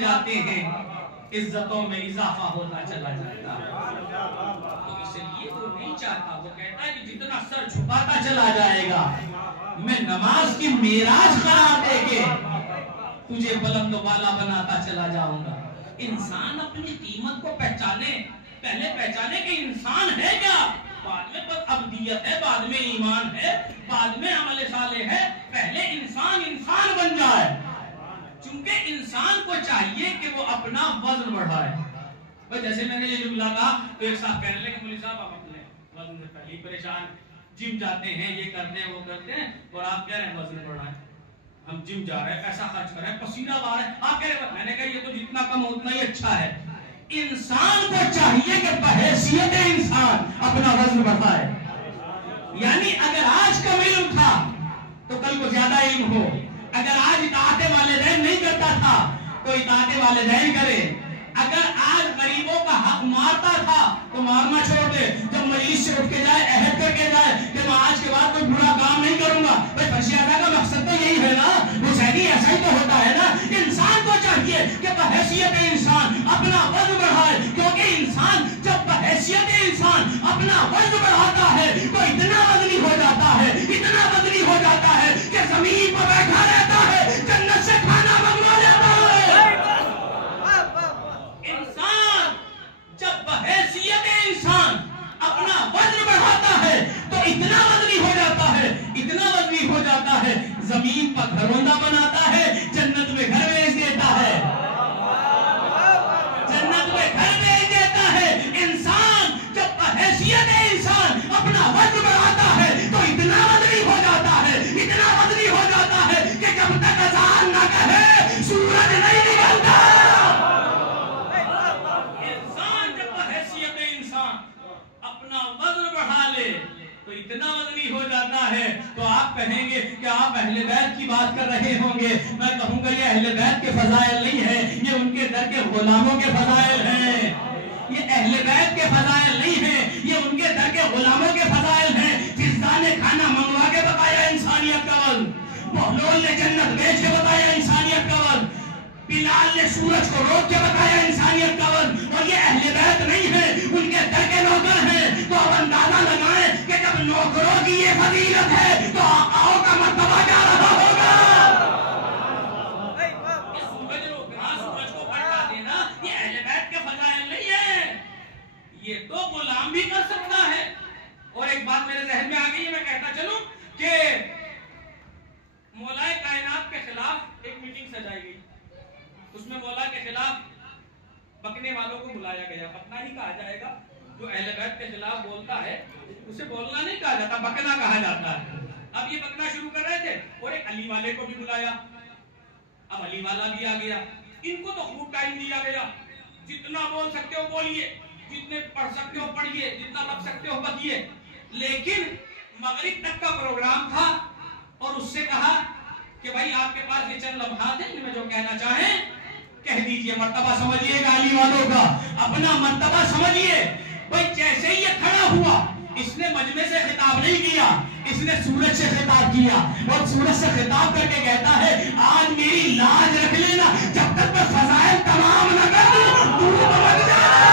जाते हैं, इज्जतों में इजाफा होता चला जाता है। तो इसलिए वो नहीं चाहता, वो कहता है कि जितना सर झुकाता चला जाएगा, मैं नमाज की मेराज करा देके तुझे बुलंद वाला बनाता चला जाऊंगा। इंसान अपनी कीमत को पहचाने, पहले पहचाने कि इंसान है क्या, बाद में बस अब्दियत है, बाद में ईमान है, बाद में अमल साले है। पहले इंसान इंसान बन जाए, क्योंकि इंसान को चाहिए कि वो अपना वजन बढ़ाए। भाई जैसे मैंने ये जुमला कहा तो एक साहब कहने लगे मौलवी साहब आप अपने वजन से पहले परेशान, जिम जाते हैं, ये करते हैं, वो करते हैं, और आप कह रहे हैं वजन बढ़ाएं। हम जिम जा रहे हैं, पैसा खर्च कर रहे हैं, पसीना बहा रहे हैं, आप कह रहे हैं। मैंने कहा ये तो जितना कम हो उतना ही अच्छा है। इंसान को चाहिए कि बहैसियत इंसान अपना वजन बढ़ाए। यानी अगर आज कम इल्म था तो कल को ज्यादा इल्म हो। अगर आज इताअत वालिदैन नहीं करता था तो इताअत वालिदैन करे। अगर आज गरीबों का हक मारता था तो मारना छोड़ दे। जब मजलिस से उठ के जाए, अहद करके जाए कि मैं आज के बाद कोई बुरा काम नहीं करूंगा। भाई फर्शियादा का मकसद तो यही है ना, हुसैनी ऐसा ही तो होता है ना। इंसान को चाहिए कि बहैसियत इंसान अपना वजन बढ़ाए, क्योंकि इंसान जब बहैसियत इंसान अपना वजन बढ़ाता है तो इतना वजनी हो जाता है, इतना वजनी हो जाता है कि जमीन पर बैठा रहता है, जन्नत से खाना मंगवा लेता है। इंसान जब बहैसियत इंसान अपना वजन बढ़ाता है तो इतना वजनी हो जाता है, इतना वजनी हो जाता है, जमीन पर घरौंदा बनाता है, जन्नत में घर भेज देता है, जन्नत में घर भेज देता है। इंसान जब बहैसियत इंसान अपना वजन बढ़ाता है तो इतना वजनी हो जाता है, इतना वजनी हो जाता है कि जब तक अज़ान न कहे सूरज नहीं निकलता। इंसान जब बहैसियत इंसान अपना वजन बढ़ा ले तो इतना वजनी हो जाता है। तो आप कहेंगे कि आप अहले बैत की बात कर रहे होंगे। मैं कहूंगा ये अहले बैत के फजाइल नहीं है, ये उनके दर के गुलामों के फजाइल हैं। ये अहले बैत के फजाइल नहीं है, ये उनके दर के गुलामों के फजाइल हैं। फिज़ा ने खाना मंगवा के बताया इंसानियत का वजन, बहलोल ने जन्नत बेच के बताया इंसानियत का वजन, बिलाल ने सूरज को रोक के बताया इंसानियत का वजन। और ये अहले बैत नहीं है, उनके दर के नौकर हैं। तो अब अंदाजा लगाएं कि जब नौकरों की ये फजीलत है तो आकाओं का मर्तबा क्या रहा होगा। सूरज को पलटा देना ये अहले बैत के फजाइल नहीं है, ये तो गुलाम भी कर सकता है। और एक बात मेरे जहन में आ गई है, मैं कहता चलूं कि मौलाए कायनात के खिलाफ एक मीटिंग सजाई गई। उसमें मौला के खिलाफ बकने वालों को बुलाया गया। बकना ही कहा जाएगा, जो अहले बैत के खिलाफ बोलता है उसे बोलना नहीं कहा जाता, बकना कहा जाता है। अब ये बकना शुरू कर रहे थे और एक अली वाले को भी बुलाया। अब अली वाला भी आ गया। इनको तो खूब टाइम दिया गया, जितना बोल सकते हो बोलिए, जितने पढ़ सकते हो पढ़िए, जितना बक सकते हो बकिए। लेकिन मगरिब तक का प्रोग्राम था और उससे कहा कि भाई आपके पास ये चंद लम्हात हैं, इनमें जो कहना चाहें कह दीजिए। मर्तबा समझिएगा अली वालों का, अपना मर्तबा समझिए। भाई जैसे ही ये खड़ा हुआ, इसने मजमे से खिताब नहीं किया, इसने सूरज से खिताब किया। और सूरज से खिताब करके कहता है आज मेरी लाज रख लेना, जब तक मैं फजाइल तमाम न कर दूं डूब मत जाना।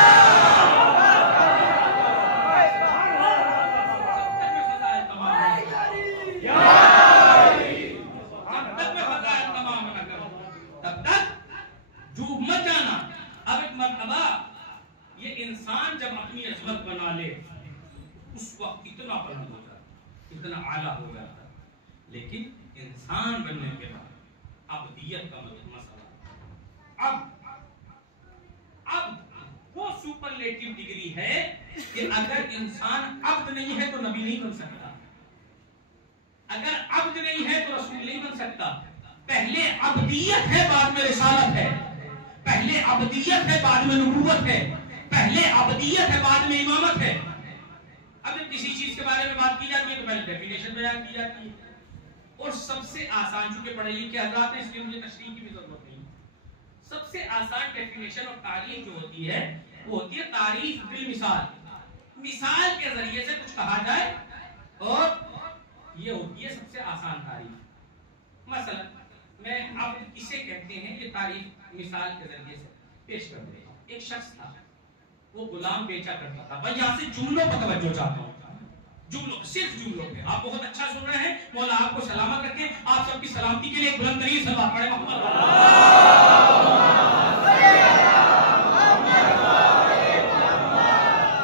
इंसान जब अपनी अजमत बना ले उस वक्त इतना बुलंद हो जाता, इतना आला हो जाता। लेकिन इंसान बनने के बाद अब्दियत का मसला, अब वो सुपरलेटिव डिग्री है कि अगर इंसान अब्द नहीं है तो नबी नहीं बन सकता, अगर अब्द नहीं है तो रसूल नहीं बन सकता। पहले अब्दियत है बाद में रिसालत है, पहले अब्दियत है बाद में नबूवत है, पहले अब्दियत है बाद में इमामत है। अब जब किसी चीज के बारे में बात की जाती है तो पहले डेफिनेशन बयान की जाती है। और सबसे आसान, चूंकि पढ़े लिखे हज़रात हैं इसलिए मुझे तशरीह की भी जरूरत नहीं, सबसे आसान डेफिनेशन और तारीफ जो होती है वो होती है तारीफ बिल मिसाल। मिसाल के जरिए से कुछ कहा जाए और ये होती है सबसे आसान तारीफ। मसलन मैं अब इसे कहते हैं कि तारीफ मिसाल के जरिए से पेश कर दे। एक शख्स था, वो गुलाम बेचा करता था। भाई यहाँ से जुमलों पर तवज्जो चाहता हूँ, जुमलों, सिर्फ जुमलों पे। आप बहुत अच्छा सुन रहे हैं, मौला आपको सलामत रखे। आप सबकी सलामती के लिए एक बुलंद तरीन सलावत पढ़े मोहम्मद।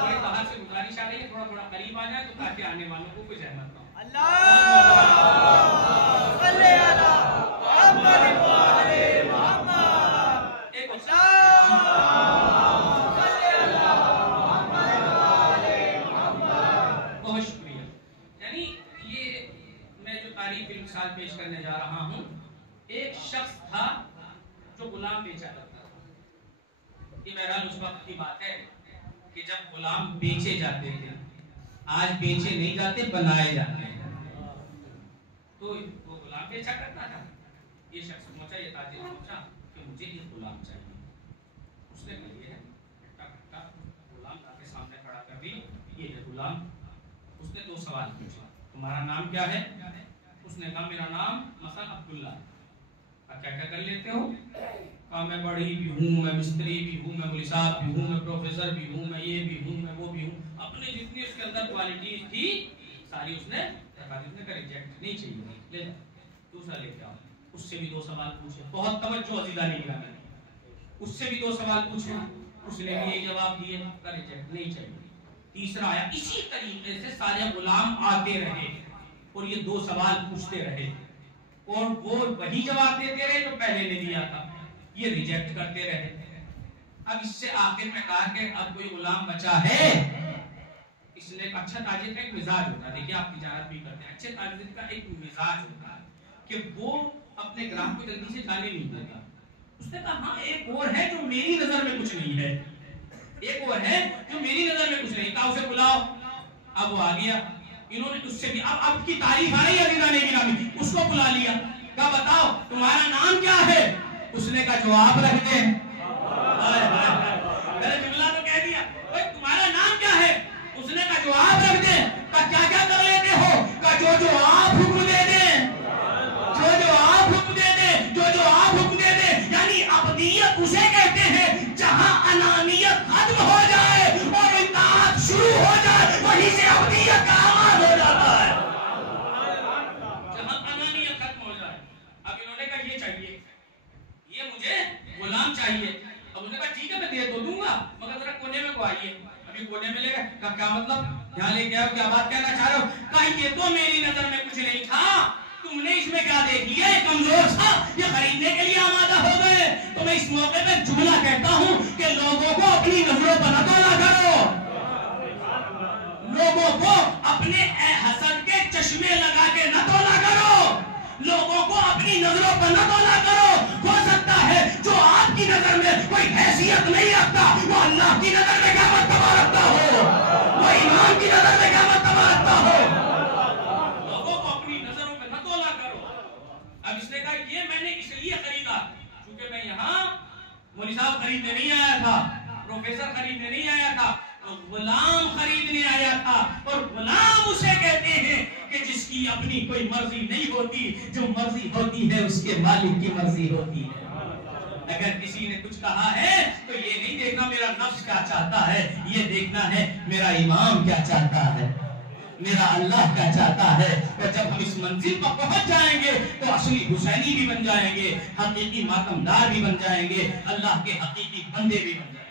थोड़ी बाहर से गुजारिश आ रही है, थोड़ा थोड़ा करीब आ जाए तो ताकि आने वालों को कुछ रहमत ना हो। मिसाल पेश करने जा रहा हूं। एक शख्स था जो गुलाम बेचा करता था। ये बहरहाल उस वक्त की बात है कि जब गुलाम बेचे जाते थे। आज बेचे नहीं जाते, बनाए जाते हैं। तो वो गुलाम बेचा करता था। ये शख्स पहुंचा, ये ताजिर पहुंचा कि मुझे ये गुलाम चाहिए। उसने कहा ये है, गुलाम आपके सामने खड़ा कर दी, ये है गुलाम। उसने दो सवाल पूछा, तुम्हारा नाम क्या है? उसने कहा मेरा नाम मसलन अब्दुल्ला। क्या क्या कर लेते हो? कहा मैं बड़ी भी हूँ, मैं मिस्त्री भी हूँ, मैं मुली साहब भी हूँ, मैं प्रोफेसर भी हूँ, मैं ये भी हूँ, मैं वो भी हूँ। अपने जितनी उसके अंदर क्वालिटी थी सारी उसने रिजेक्ट नहीं चाहिए, ले जा दूसरा लेके आओ। उससे भी दो सवाल पूछे, बहुत तवज्जो अज़ीज़ान निगरानी। उससे भी दो सवाल पूछे, उसने भी यही जवाब दिए, रिजेक्ट नहीं चाहिए। तीसरा आया, इसी तरीके से सारे गुलाम आते रहे और ये दो सवाल पूछते रहे और वो वही जवाब देते रहे जो पहले ने दिया था। ये रिजेक्ट करते रहे। अब इससे आखिर में कहा कि अब कोई गुलाम बचा है। इसलिए अच्छा ताजिर का एक मिजाज होता है, देखिए आप तिजारत भी करते हैं, अच्छे ताजिर का एक मिजाज होता है कि वो अपने ग्राहक को जल्दी से जाने नहीं देता। उसने कहा हाँ एक और है जो मेरी नजर में कुछ नहीं है, एक और है जो मेरी नजर में कुछ नहीं। कहा उसे बुलाओ। अब वो आ गया। इन्होंने उससे भी अब की तारीफ आ रही है अज़ीज़ान गिरामी, उसको बुला लिया। कहा बताओ तुम्हारा नाम क्या है? उसने कहा जवाब रख दे। जुमला तो कह दिया, भाई तुम्हारा नाम क्या है? उसने कहा जवाब रख दे। कहा क्या क्या कर लेते हो? कहा जो जो आप हुक्म दे दे, जो जो आप हुक्म दे दे, जो जो आप हुक्म दे दे। यानी अब्दियत उसे कहते हैं जहां अनानियत खत्म हो जाए और इताअत शुरू हो जाए, वहीं से अब्दियत का आगाज हो जाता है। जहां अनानियत खत्म हो जाए। अब इन्होंने कहा ये चाहिए, ये मुझे गुलाम चाहिए। अब उसने कहा ठीक है मैं दे तो दूंगा, मगर जरा कोने में को आइए। अभी कोने में लेगा। कहा क्या मतलब? यहाँ लेके आओ, क्या बात कहना चाह रहे हो? कहा ये तो मेरी नजर में कुछ नहीं था, तुमने इसमें क्या देख लिया? कमजोर था, ये खरीदने के लिए आमादा हो गए। तो मैं इस मौके पे जुमला कहता हूँ कि लोगों को अपनी नजरों पर न तोला करो, लोगों को अपने हसद के चश्मे लगा के न तोला करो, लोगों को अपनी नजरों पर न तोला करो। हो सकता है जो आपकी नजर में कोई हैसियत नहीं रखता, वो अल्लाह की नजर में क्या मर्तबा रखता हो, वो इमाम की नजर में क्या मर्तबा रखता हो। लोगों को अपनी नजरों पर न तोला करो। अब इसने कहा ये मैंने इसलिए खरीदा क्योंकि मैं यहाँ मौलवी साहब खरीदने नहीं आया था, प्रोफेसर खरीदने नहीं आया था, गुलाम खरीदने आया था। और गुलाम उसे कहते हैं कि जिसकी अपनी कोई मर्जी नहीं होती, जो मर्जी होती है उसके मालिक की मर्जी होती है। अगर किसी ने कुछ कहा है तो ये नहीं देखना मेरा नफ्स क्या चाहता है, ये देखना है मेरा इमाम क्या चाहता है, मेरा अल्लाह क्या चाहता है। और जब हम इस मंजिल पर पहुंच जाएंगे तो असली हुसैनी भी बन जाएंगे, हकीकी मातमदार भी बन जाएंगे, अल्लाह के हकीकी बंदे भी बन जाएंगे।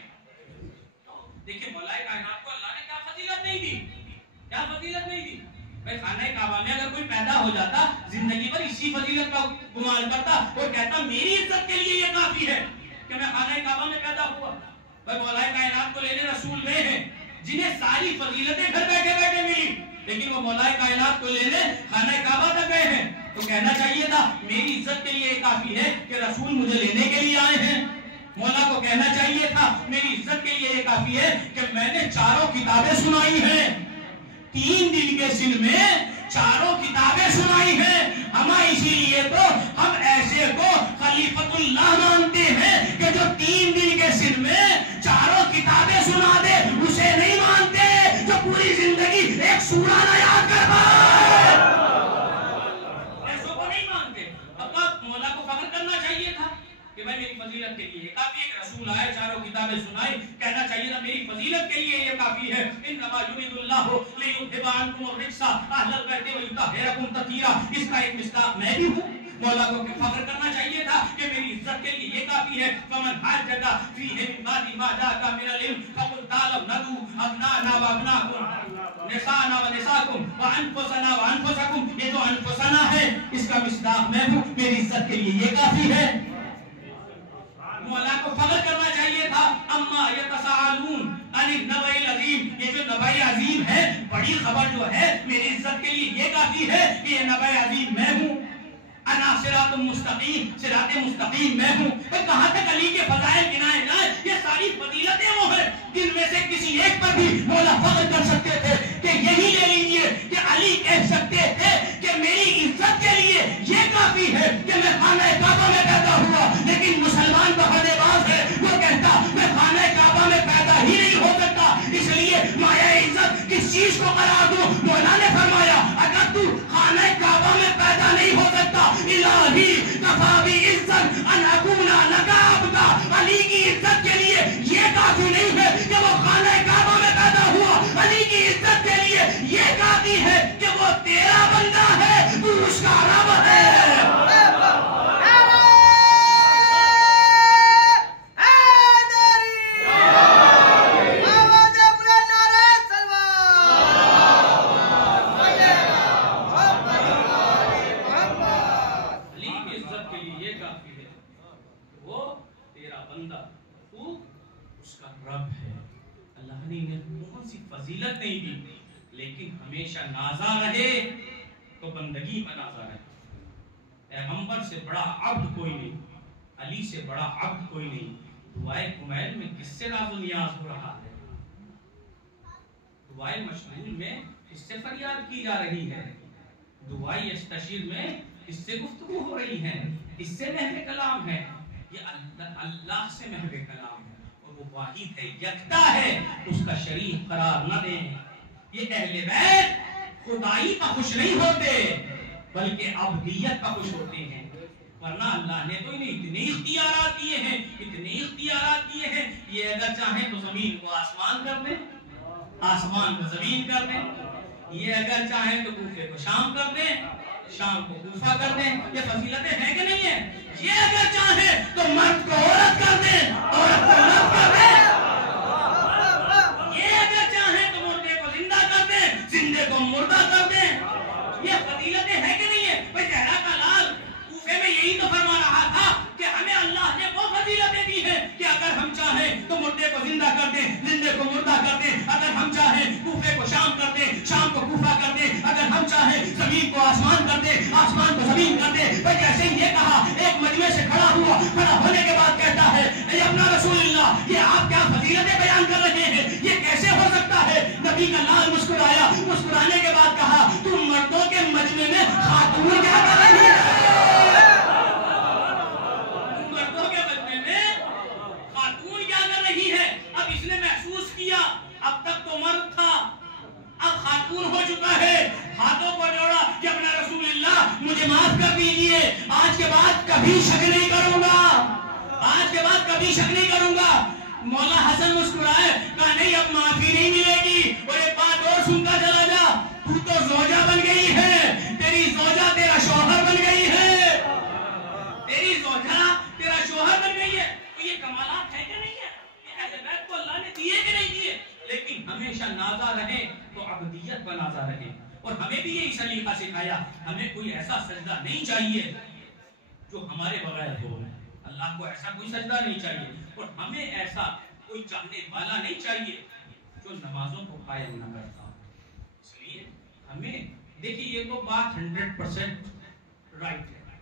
देखिए मौलाए कायनात को अल्लाह ने क्या फजीलत नहीं दी, क्या फजीलत नहीं दी। भाई खाने काबा में अगर कोई पैदा हो जाता, जिंदगी भर इसी फजीलत का गुमान करता और कहता मेरी इज्जत के लिए ये काफी है कि मैं खाने काबा में पैदा हुआ। भाई मौलाए कायनात को लेने रसूल वे हैं जिन्हें सारी फजीलतें घर बैठे बैठे मिली, लेकिन वो मौलाए कायनात को लेने खाने काबा तक गए हैं। तो कहना चाहिए था मेरी इज्जत के लिए काफी है कि रसूल मुझे लेने के लिए आए हैं। मौला को कहना चाहिए था मेरी इज्जत के लिए ये काफी है कि मैंने चारों किताबें सुनाई हैं, 3 दिन के सिन में चारों किताबें सुनाई हैं। हमें इसीलिए तो हम ऐसे को खलीफतुल्लाह मानते हैं कि जो 3 दिन के सिन में चारों किताबें सुना दे, उसे नहीं मानते जो पूरी जिंदगी एक सूरा न याद कर पाए, ऐसों को नहीं मानते। अब मौला को फख्र करना चाहिए था कि भाई मेरी फजीलत के लिए में सुनाई, कहना चाहिए था मेरी फजीलत के लिए ये काफी है। इन्नमा युरिदुल्लाहु लियुज़हिबा अन्कुम अर्रिज्सा अहलल बैति व युतहिरकुम तत्हीरा। इसका एक मिसदाक मैं भी हूं। मौला को फख्र करना चाहिए था कि मेरी इज्जत के लिए ये काफी है। फमन हाजदा फीहि मिन बादी मा जाका मिनल इल्म फकुल तालम नदू अबनाना व अबनाकुम निसाना व निसाकुम व अनफुसना व अनफुसकुम। ये जो अनफुसना है इसका मिसदाक मैं हूं, मेरी इज्जत के लिए ये काफी है। मौला को फख्र करना चाहिए था। अम्मा यतसाअलून अनिल नबइल अजीम। ये जो नबई अजीम है, बड़ी खबर जो है, मेरी इज्जत के लिए ये काफी है कि ये नबई अजीम मैं हूं। अना सिरातुल मुस्तकीम, सिराते मुस्तकीम मैं हूं। कहां तक अली के फजाइल गिनाए जाए, ये सारी फजीलतें वो है जिनमें से किसी एक पर भी मौला फख्र कर सकते थे कि यही ले लीजिए कि अली कह सकते थे कि मेरी इज्जत के लिए ये काफी है कि मैं खाना काबा में पैदा हुआ। लेकिन मुसलमान बहानेबाज है, वो कहता मैं खाना काबा में पैदा ही नहीं हो सकता, इसलिए माया इज्जत किस चीज को करार दूं। मौला ने फरमाया अगर तू खाना काबा में पैदा नहीं हो सकता, इलाही कफाबी इज्जत अन अकूना लका अब्दा। अली की इज्जत के लिए ये काफी नहीं है कि वो खाना काबा में पैदा हुआ, अली की इज्जत के लिए ये काफी है कि वो तेरा बंदा है, तू उसका रब है। फजीलत नहीं दी, लेकिन हमेशा नाजा रहे तो बंदगी में नाजा रहे। पैगंबर से बड़ा अब्द कोई नहीं, अली से बड़ा अब्द कोई नहीं। दुआए कुमैल में किससे राज़ो नियाज हो रहा है, दुआए मशगूल में किससे फरियाद की जा रही है, दुआए यस्तशीर में किससे गुफ्तगू हो रही है, किससे महवे कलाम है। ये अल्लाह से महवे कलाम है और वो वाहिद है, यकता है, उसका शरीक करार न दें। ये अहले बैत खुदाई का खुश नहीं होते बल्कि अब्दियत का खुश होते हैं। वरना अल्लाह ने तो इन्हें इतने इख्तियारात दिए हैं, इतने इख्तियारात दिए हैं, ये अगर चाहे तो जमीन को आसमान कर दें, आसमान को जमीन कर दें, ये अगर चाहे तो कूफे को शाम कर दें, शाम को कूफा कर दें। ये फजीलतें हैं कि नहीं है? ये अगर चाहे तो मर्द को औरत कर दें, औरत को मर्द कर दें, ये अगर चाहे तो मुर्दे को जिंदा कर दें, जिंदे को मुर्दा कर दें। ये फजीलतें हैं कि नहीं है? भाई ज़हरा का लाल कूफे में यही तो फरमा रहा था कि हमें अल्लाह ने वो फजीलतें दी हैं कि अगर हम चाहें तो मुर्दे को जिंदा कर दें, जिंदे को मुर्दा कर दें, अगर हम चाहें कूफे को शाम कर दें, शाम को कूफा कर दें, अगर हम चाहें जमीन को आसमान कर दें, आसमान को जमीन कर दें। भाई जैसे ये कहा, एक मजमे से खड़ा हुआ, खड़ा होने के बाद कहता है अपना रसूलुल्लाह, ये आप क्या फजीलतें बयान कर रहे हैं, ये कैसे हो सकता है? नबी का लाल मुस्कुराया, मुस्कुराने के बाद कहा तुम मर्दों के मजमे में खातून क्या कर रही है? मर्दों के मजमे में खातून क्या कर रही है? अब इसने महसूस किया अब तक तो मर्द था, अब खातून हो चुका है, हाथों को जोड़ा कि अपना रसूलुल्लाह मुझे माफ कर दीजिए, आज के बाद कभी शक नहीं करूंगा, आज के बाद कभी शक नहीं करूंगा। मौला हसन मुस्कुराए, कहा नहीं अब माफी नहीं मिलेगी। और एक बात और सुनता चला जा, तू तो जोजा बन गई है, तेरी जोजा तेरा शौहर बन गई है, तेरी जोजा तेरा शौहर बन गई है। तो ये कमालात है कि नहीं है? ये अहले बैत को अल्लाह ने दिए कि नहीं दिए? लेकिन हमेशा नाजा रहे तो अब्दियत का नाजा रहे। और हमें भी यही सलीका सिखाया, हमें कोई ऐसा सजदा नहीं चाहिए जो हमारे बगैर हो, अल्लाह को ऐसा कोई सजदा नहीं चाहिए, और हमें ऐसा कोई चाहने वाला नहीं चाहिए जो नमाजों को कायम न करता। इसलिए हमें देखिए, ये तो बात 100% राइट है,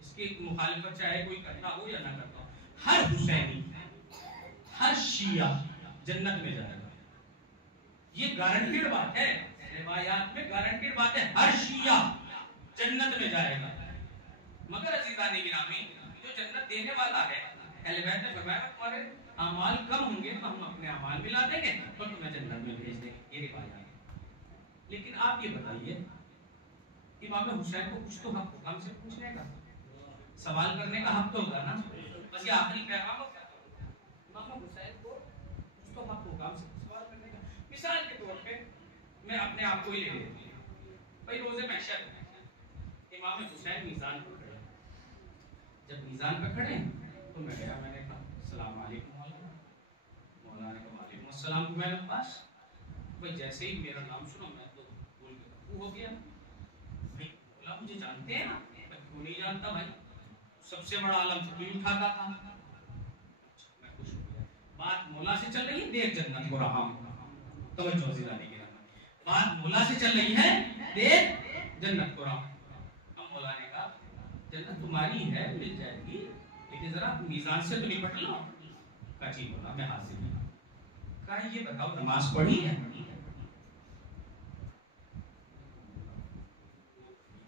इसके मुखालिफत चाहे कोई करता हो या ना करता हो, हर हुसैनी, हर शिया जन्नत में जाएगा, ये गारंटेड बात है, रिवायात में गारंटेड बात है, हर शिया जन्नत में जाएगा। मगर अज़ीज़ान गिरामी, जो जन्नत देने वाला है, अहले बैत ने फरमाया तुम्हारे अमाल कम होंगे तो हम अपने अमाल मिला देंगे तो तुम्हें जन्नत में भेज देंगे, ये रिवायत है। लेकिन आप ये बताइए, इमाम हुसैन को कुछ तो हक हमसे पूछने का, सवाल करने का हक तो होगा ना, बस ये आखिरी पैगाम होगा। इमाम हुसैन को तो आपको काम से सवाल करने का। मिसाल के तौर पे मैं अपने आप को ही ले लेती हूँ भाई, रोज़े महशर इमाम हुसैन मीज़ान पर खड़े, जब मीज़ान पर खड़े तो मैं गया, मैंने कहा अस्सलाम वालेकुम, मौलाना ने कहा वालेकुम अस्सलाम को मेरे पास। भाई जैसे ही मेरा नाम सुना मैं तो बोल के हो गया, भाई बोला मुझे जानते हैं ना? मैं क्यों नहीं जानता भाई, सबसे बड़ा आलम तो तू उठाता था। मैं खुश हो गया। बात मौला से चल रही है, देख जन्नत को रहा हूं, तवज्जो ज़िलाने की बात मौला से चल रही है, देख जन्नत को रहा हूं। अब मौला ने कहा जन्नत तुम्हारी है, मिल जाएगी, लेकिन जरा मीज़ान से तो निपट लो। कहा जी मौला मैं हाजिर हूं। कहा ये बताओ नमाज पढ़ी है?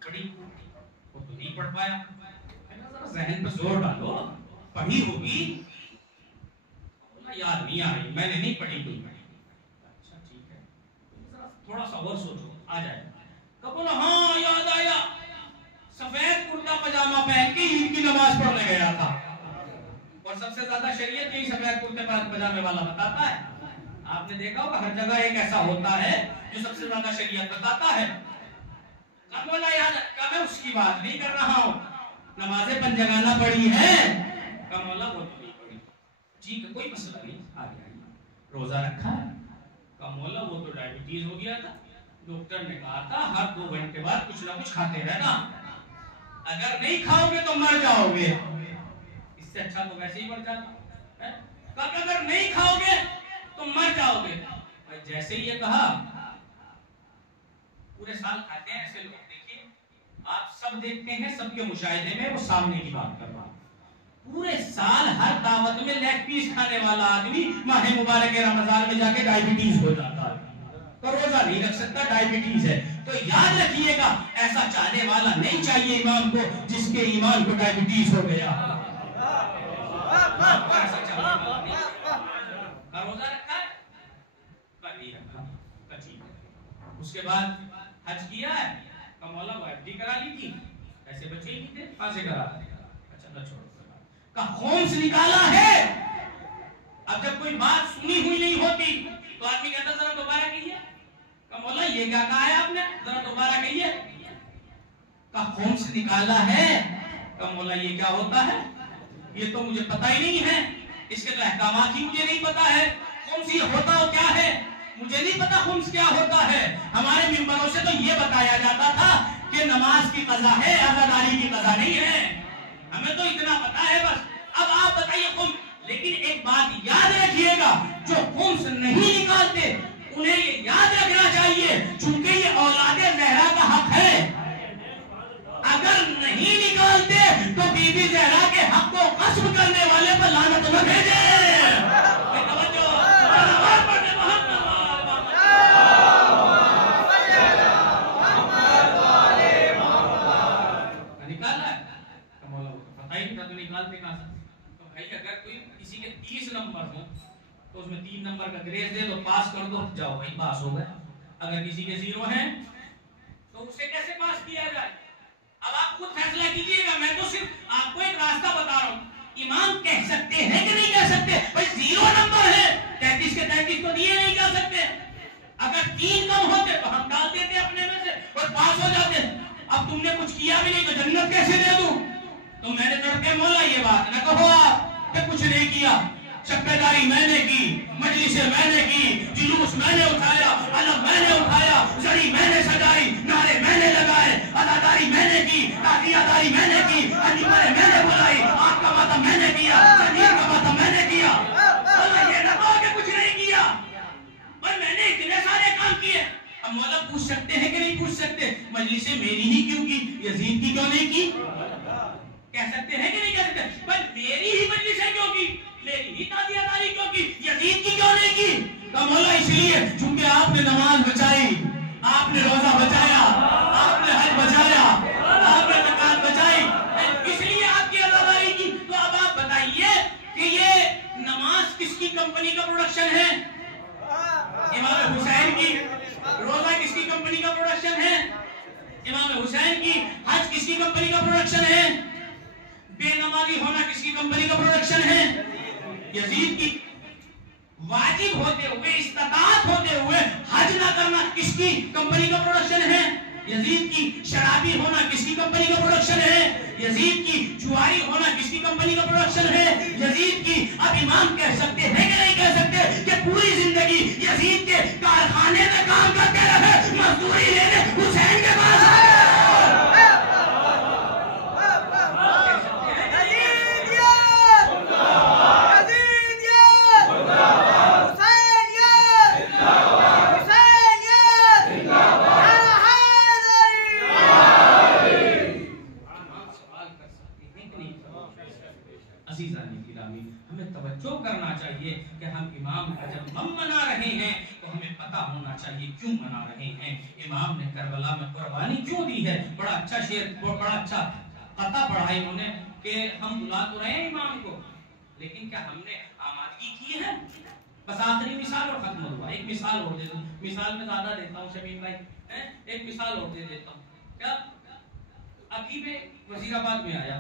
पढ़ी, वो तो नहीं पढ़ पाया। जहन पर जोर डालो, पढ़ी होगी। बोला याद नहीं आ रही, मैंने नहीं पढ़ी कोई। अच्छा ठीक है, थोड़ा सा और सोचो, आ जाएगा। कब बोला हाँ याद आया, सफेद कुर्ता पजामा पहन के ईद की नमाज पढ़ने गया था। और सबसे ज्यादा शरीयत यही सफेद कुर्ते पजामे वाला बताता है। आपने देखा होगा हर जगह एक ऐसा होता है जो सबसे ज्यादा शरीयत बताता है। कब बोला याद, कब मैं उसकी बात नहीं कर रहा हूँ, नमाज़ें पंजगाना पढ़ी है? कब बोला वो तो नहीं पढ़ी। ठीक है कोई मसला नहीं, आ गया। रोजा रखा है? कब बोला वो तो डायबिटीज हो गया था, डॉक्टर ने कहा था हर 2 घंटे बाद कुछ ना कुछ खाते रहना, अगर नहीं खाओगे तो मर जाओगे। इससे अच्छा तो वैसे ही मर जाता है। कब अगर नहीं खाओगे तो मर जाओगे। जैसे ही ये कहा, पूरे साल खाते हैं ऐसे लोग, देखिए आप सब देखते हैं, सबके मुशाहिदे में वो सामने की बात कर रहा है। पूरे साल हर दावत में लेग पीस खाने वाला आदमी माह मुबारक रमजान में जाके डायबिटीज हो जाता है, तो रोजा नहीं रख सकता, डायबिटीज है। तो याद रखिएगा ऐसा चाहने वाला नहीं चाहिए इमाम को जिसके ईमान को डायबिटीज हो गया। ऐसा चाहने वाला नहीं। रोजा रखा है? नहीं रखा। उसके बाद हज किया है? मौला वो एफडी करा ली थी, ऐसे बच्चे ही थे, फांसे करा। अच्छा ना छोड़ो। का होम्स निकाला है। अब जब कोई बात सुनी हुई नहीं होती तो आदमी कहता जरा दोबारा कहिए। का मौला ये क्या कहा है आपने, जरा दोबारा कहिए। का होम्स निकाला है? का मौला ये क्या होता है? ये तो मुझे पता ही नहीं है, इसके तो अहकामात ही मुझे नहीं पता है। होम्स ये होता हो क्या है मुझे नहीं पता, खुम्स क्या होता है। हमारे मिंबरों से तो ये बताया जाता था कि नमाज की कज़ा है, अज़ादारी की कज़ा नहीं है, हमें तो इतना पता है बस। अब आप बताइए खुम्स। लेकिन एक बात याद रखिएगा, जो खुम्स नहीं निकालते उन्हें ये याद रखना चाहिए, चूंकि ये औलादे ज़हरा का हक है। अगर नहीं निकालते तो बीबी ज़हरा के हक को ग़स्ब करने वाले पर लानत न भेजे। निकालते कहां से? तो भाई अगर कोई किसी के 30 नंबर हो तो उसमें 3 नंबर का ग्रेड दे दो, पास कर दो, जाओ भाई पास हो गए। अगर किसी के 0 हैं तो उसे कैसे पास किया जाए? अब आप खुद फैसला कीजिएगा, मैं तो सिर्फ आपको एक रास्ता बता रहा हूं। इमाम कह सकते हैं कि नहीं कह सकते? भाई 0 नंबर है, 33 के 33 तो दिए नहीं जा सकते। अगर 3 कम होते तो हम डाल देते अपने में से और पास हो जाते। अब तुमने कुछ किया भी नहीं तो जन्नत कैसे दे दूं? तो मैंने तड़के मौला ये बात न कहो आप कि कुछ नहीं किया। शक्करदारी मैंने की, मजलिसें मैंने की, जुलूस मैंने उठाया, अलग मैंने उठाया, जड़ी मैंने सजाई, नारे मैंने लगाए, अदादारी मैंने की, ताकियादारी मैंने की, अंजुमने मैंने बुलाई, आपका मातम मैंने किया, जमीन का मातम मैंने किया। ये न कहो कि कुछ नहीं किया, पर मैंने इतने सारे काम किए। अब मौला पूछ सकते हैं कि नहीं पूछ सकते, मजलिसें मेरी ही क्यों की, यजीद की क्यों नहीं की? कह सकते हैं कि नहीं कह सकते? पर मेरी ही मजलिसें क्यों की, मेरी ही ताज़ियादारी क्यों की, यजीद की क्यों नहीं की? तो मौला इसलिए क्योंकि आपने नमाज बचाई, आपने रोजा बचाया, आपने हज बचाया, आपने ज़कात बचाई, इसलिए आपकी अज़ादारी की। तो अब आप बताइए कि ये नमाज किसकी कंपनी का प्रोडक्शन है? इमाम हुसैन की। रोजा किसकी कंपनी का प्रोडक्शन है? इमाम हुसैन की। हज किसकी कंपनी का प्रोडक्शन है? बेनमाजी होना किसकी कंपनी का प्रोडक्शन है? यजीद की। वाजिब होते हुए, इस्तिताअत होते हुए हज ना करना किसकी कंपनी का प्रोडक्शन है? यजीद की शराबी होना किसकी कंपनी का प्रोडक्शन है? यजीद की जुआरी होना किसकी कंपनी का प्रोडक्शन है? यजीद की अब इमाम कह सकते हैं कि नहीं कह सकते कि पूरी जिंदगी यजीद के कारखाने में काम करते रहे, मजदूरी लेने हुसैन के पास आए। हमें तवज्जो करना चाहिए कि हम इमाम का जब हम मना रहे हैं तो हमें पता होना चाहिए क्यों मना रहे हैं, इमाम ने करबला में कुर्बानी क्यों दी है। बड़ा अच्छा शेर, बड़ा अच्छा कथा पढ़ा है इन्होंने कि हम बुला तो रहे हैं इमाम को, लेकिन क्या हमने आमादगी की है? बस आखिरी मिसाल और खत्म हुआ। एक मिसाल और दे दूं, मिसाल में ज्यादा देता हूँ शमीम भाई, एक मिसाल और दे देता हूँ। क्या अभी में वजीराबाद में आया,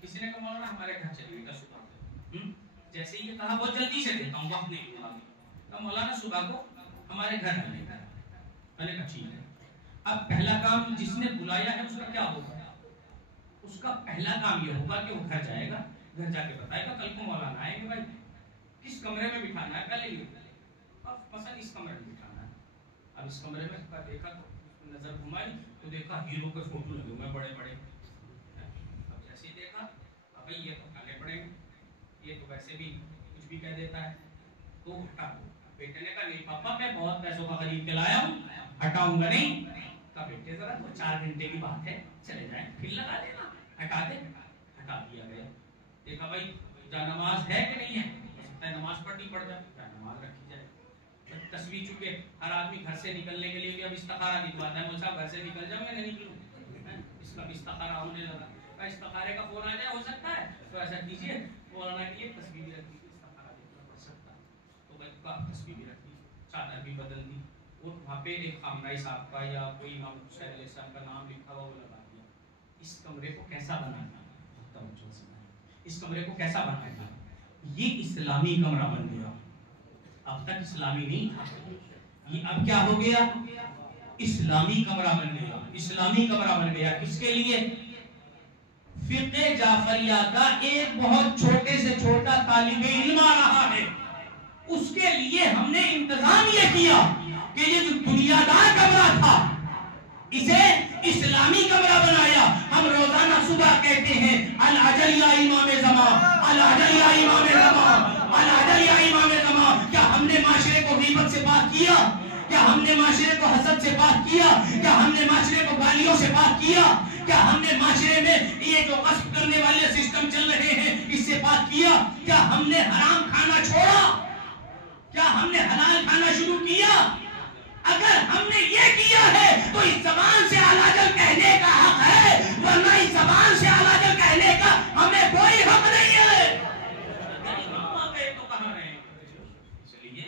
किसी ने कहा मौलाना हमारे घर चलिएगा सुबह। जैसे ये कहा बहुत जल्दी से देता हूँ, वक्त नहीं हुआ। तो मौलाना सुबह को हमारे घर आएगा। मैंने कहा ठीक है। अब पहला काम जिसने बुलाया है उसका क्या होगा? उसका पहला काम ये होगा कि वो घर जाएगा, घर जाके बताएगा कल को मौलाना आएंगे, भाई किस कमरे में बिठाना है पहले ये, अब मसलन इस कमरे में बिठाना है। अब इस कमरे में देखा तो नजर घुमाई तो देखा हीरो के फोटो लगे हुए बड़े बड़े। अब जैसे ही देखा अब भाई ये तो खाने पड़ेंगे, ये तो वैसे भी कुछ भी कह देता है, तो हटा दो। बेटे ने कहा नहीं पापा मैं बहुत पैसों का खरीद के लाया हूँ, हटाऊंगा नहीं। कहा बेटे जरा तो 4 घंटे की बात है, चले जाए फिर लगा देना, हटा दे। हटा दिया गया। देखा भाई जा नमाज है कि नहीं है, हो सकता है नमाज पढ़नी पड़ जाए, क्या नमाज रखी जाए। तस्वीर चुके हर आदमी घर से निकलने के लिए भी अब इस्तिखारा दिखवाता है, मुझे घर से निकल जाऊँ या नहीं निकलूँ, इसका भी इस्तिखारा होने लगा। इस्तिखारे का फोन आ जाए हो सकता है, तो ऐसा कीजिए मौलाना के लिए तस्वीर भी रख दी, इस्तिखारा देखना पड़ सकता है। तो भाई का तस्वीर भी रख दी, चादर भी बदल दी, और वहाँ पे एक खामनाई साहब का या कोई इमाम हुसैन अलैहिस्सलाम का नाम लिखा हुआ वो लगा दिया। इस कमरे को कैसा बनाना, इस कमरे को कैसा बनाना, ये इस्लामी कमरा बन गया। अब तक इस्लामी नहीं था, ये अब क्या हो गया? इस्लामी कमरा बन गया। इस्लामी कमरा बन गया किसके लिए? फिक़े जाफरिया का एक बहुत छोटे से छोटा तालिबे इल्म आ रहा है, उसके लिए हमने इंतजाम ये किया कि ये जो दुनियादार कमरा था इसे इस्लामी कमरा बनाया। हम रोजाना सुबह कहते हैं अल अजल या इमाम ज़मा, अल अजल या इमाम ज़मा, अल अजल या इमाम ज़मा। क्या हमने माशरे को गीबत से पाक किया? क्या हमने माशरे को हसद से पाक किया? क्या हमने माशरे को गालियों से पाक किया? क्या हमने माशरे में ये जो गस्ब करने वाले सिस्टम चल रहे हैं इससे पाक किया? क्या हमने हराम खाना छोड़ा? क्या हमने हलाल खाना शुरू किया? अगर हमने ये किया है तो इस ज़बान से अलाजल कहने का हक है, वरना इस ज़बान से अलाजल कहने का हमें कोई हक नहीं है। तो कहां रहे? इसलिए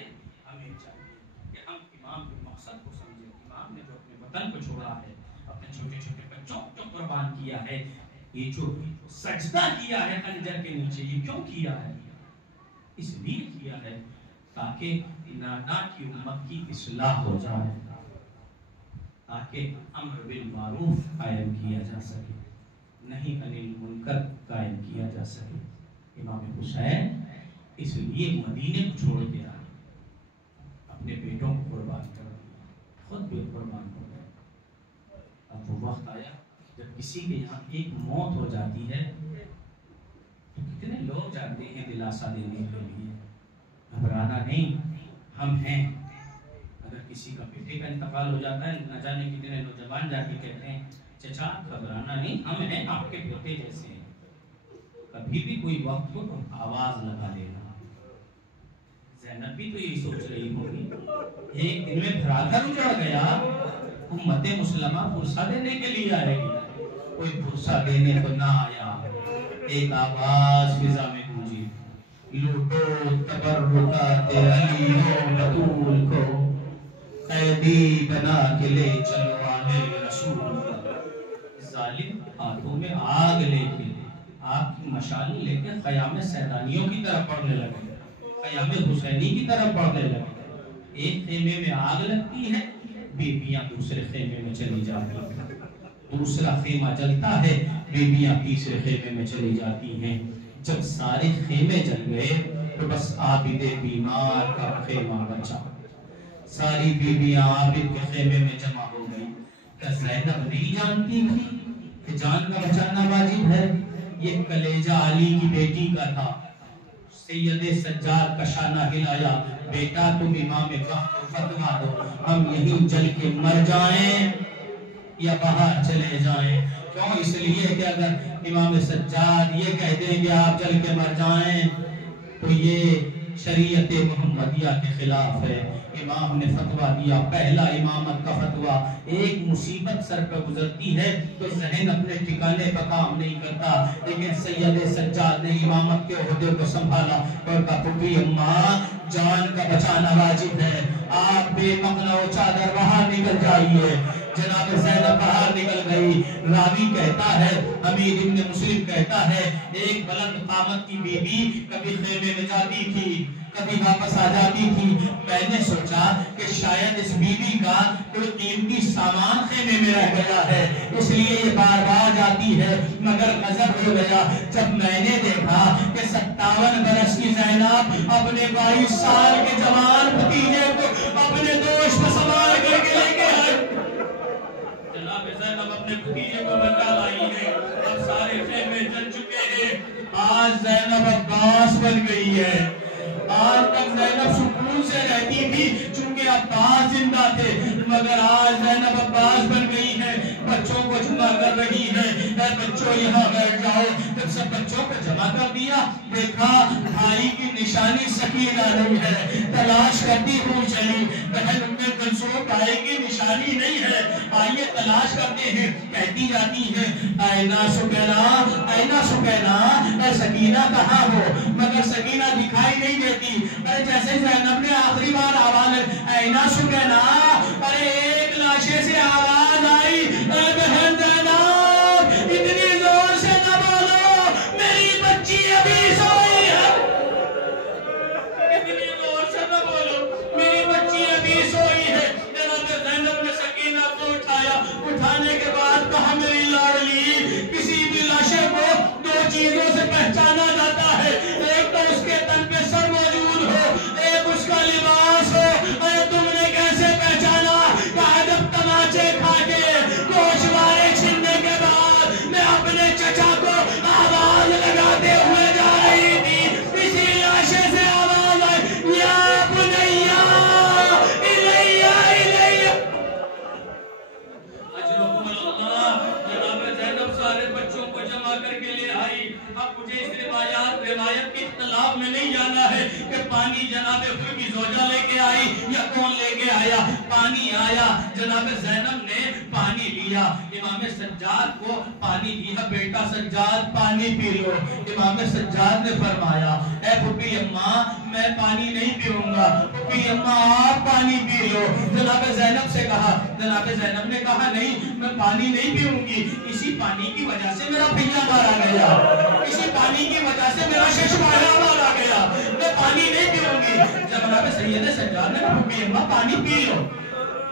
हमें चाहिए कि हम इमाम के मकसद को समझें। इमाम ने जो अपने वतन को छोड़ा है, अपने छोटे छोटे बच्चों को कुर्बान किया है, ये जो सजदा किया है खंजर के नीचे, ये क्यों किया है? इसलिए किया है ताकि नाना की उम्मत की इस्लाह हो जाए, ताकि अम्र बिल मारूफ कायम किया जा सके, नहीं अनिल मुनकर कायम किया जा सके। इमाम हुसैन इसलिए मदीने को छोड़ के आए, अपने बेटों को कुर्बान कर दिया, खुद भी कुर्बान हो गए। अब वो वक्त आया जब किसी के यहाँ एक मौत हो जाती है तो कितने लोग जाते हैं दिलासा देने के लिए, घबराना नहीं, हम हैं। अगर किसी का बेटे का इंतकाल हो जाता है, न जाने कितने नौजवान जाके कहते हैं चचा घबराना नहीं, हम हैं, आपके बेटे जैसे हैं। कभी भी कोई वक्त हो तो आवाज लगा लेना। ज़ैनब भी तो यही सोच रही होगी, एक दिन में भराकर उजड़ गया, उम्मते मुसलमा फुर्सा देने के लिए आएगी, कोई फुर्सा देने तो ना आया। एक आवाज फिजा में गूंजी, लूटो तबर्रुकाते अली हो बतूल को, कैदी बना के ले चलो आले रसूल। जालिम हाथों में आग लेके, आग की मशाल लेके ख़याम सैदानियों की तरफ बढ़ने लगे। क़याम हुसैनी की तरफ बढ़ने लगे। एक खेमे में आग लगती है, बीबियां दूसरे खेमे में चली जाती हैं, दूसरा खेमा जलता है, बीबियां तीसरे खेमे में चली जाती हैं। जब सारे खेमे जल गए तो बस आबिद बीमार का खेमा बचा। सारी बीबियां आबिद के खेमे में जमा हो गई। क्या ज़ैनब नहीं जानती थी कि जान का बचाना वाजिब है? ये कलेजा अली की बेटी का था। सैयदे सज्जाद का शाना हिलाया, बेटा तुम इमाम वक्त को फतवा दो, हम यहीं जल के मर जाएं या बाहर चले जाएं। क्यों? इसलिए कि अगर इमाम सज्जाद ये कह दें कि आप जल के मर जाएं तो ये शरीयत मोहम्मदिया के खिलाफ है। इमाम ने फतवा दिया, पहला इमामत का फतवा। एक मुसीबत सर पर गुजरती है तो जहन अपने ठिकाने पर काम नहीं करता, लेकिन सैयद सज्जाद ने इमामत के ओहदे को संभाला और कहा, पुप्पी अम्मा जान का बचाना वाजिब है, आप बेमखना चादर बाहर निकल जाइए। जनाब ज़ैनब बाहर निकल गई। रावी कहता है, अमीर इब्न मुस्लिम कहता है, एक बुलंद कामत की बीबी कभी खेमे में जाती थी, कभी वापस आ जाती थी। मैंने सोचा कि शायद इस बीबी का कोई कीमती सामान खेमे में रह गया है, इसलिए ये बार बार जाती है। मगर गजब हो गया जब मैंने देखा कि 57 बरस की ज़ैनब अपने 22 साल के जवान भतीजे को अपने दोस्त पर सवार करके लेके आई। जनाब ज़ैनब अपने भतीजे को बचा लाई है। अब सारे खेमे जल चुके हैं। आज ज़ैनब अब्बास बन गई है। आज तक ज़ैनब सुकून से रहती थी चूंकि अब्बास जिंदा थे, मगर आज ज़ैनब अब्बास बन गई है। बच्चों को जमा कर रही है, बच्चों यहाँ बैठ जाओ। जब सब बच्चों को जमा कर दिया, देखा भाई की निशानी सकीना नहीं है। तलाश करती हुई चली, बहन उम्मे कुलसूम भाई की निशानी नहीं है, आइए तलाश करते हैं। कहती जाती है, ऐना सुकैना सकीना कहाँ हो? मगर सकीना दिखाई नहीं देती। अरे जैसे ज़ैनब ने आखिरी बार आवाज ऐना सुकैना, अरे एक लाशे से आवाज आई, बहन ज़ैनब इतनी जोर से न बोलो, मेरी बच्ची अभी सोई है। इतनी जोर से न बोलो, मेरी बच्ची अभी सोई है। जनाब ज़ैनब ने सकीना को उठाया। उठाने के बाद कहा, मेरी लाडली, किसी भी लाशे को दो चीजों से पहचाना जाता है, एक तो उसके तन पे सर मौजूद हो, एक उसका लिबास हो। अरे तुमने कैसे पहचाना? कहा, जब तमाचे खा के गोशवारे छीनने के बाद मैं अपने चचा को आवाज लगाते हुए जा रही थी, इसी लाशे से आवाज आई, या बुनैया इलैया इलैया। अजरकुमुल्लाह। जनाब ज़ैनब सारे बच्चों को जमा करके ले आई। अब मुझे इस रिवायत के इख्तिलाफ में नहीं जाना है कि पानी जनाब की जोजा लेके आई या कौन लेके आया। पानी आया, जनाब ज़ैनब ने पानी लिया, इमाम सज्जाद को पानी दिया, बेटा सज्जाद पानी पी लो। इमाम सज्जाद ने फरमाया, ए पुप्पी अम्मा मैं पानी नहीं पीऊंगा, पुप्पी अम्मा आप पानी पी लो। जनाब ज़ैनब से कहा, जनाब ज़ैनब ने कहा, नहीं मैं पानी नहीं पीऊंगी, इसी पानी की वजह से मेरा भैया मारा गया, इसी पानी की वजह से मेरा शशमाला मारा गया, मैं पानी नहीं पीऊंगी। जनाब सैयद सज्जाद ने कहा, पुप्पी अम्मा पानी पी लो।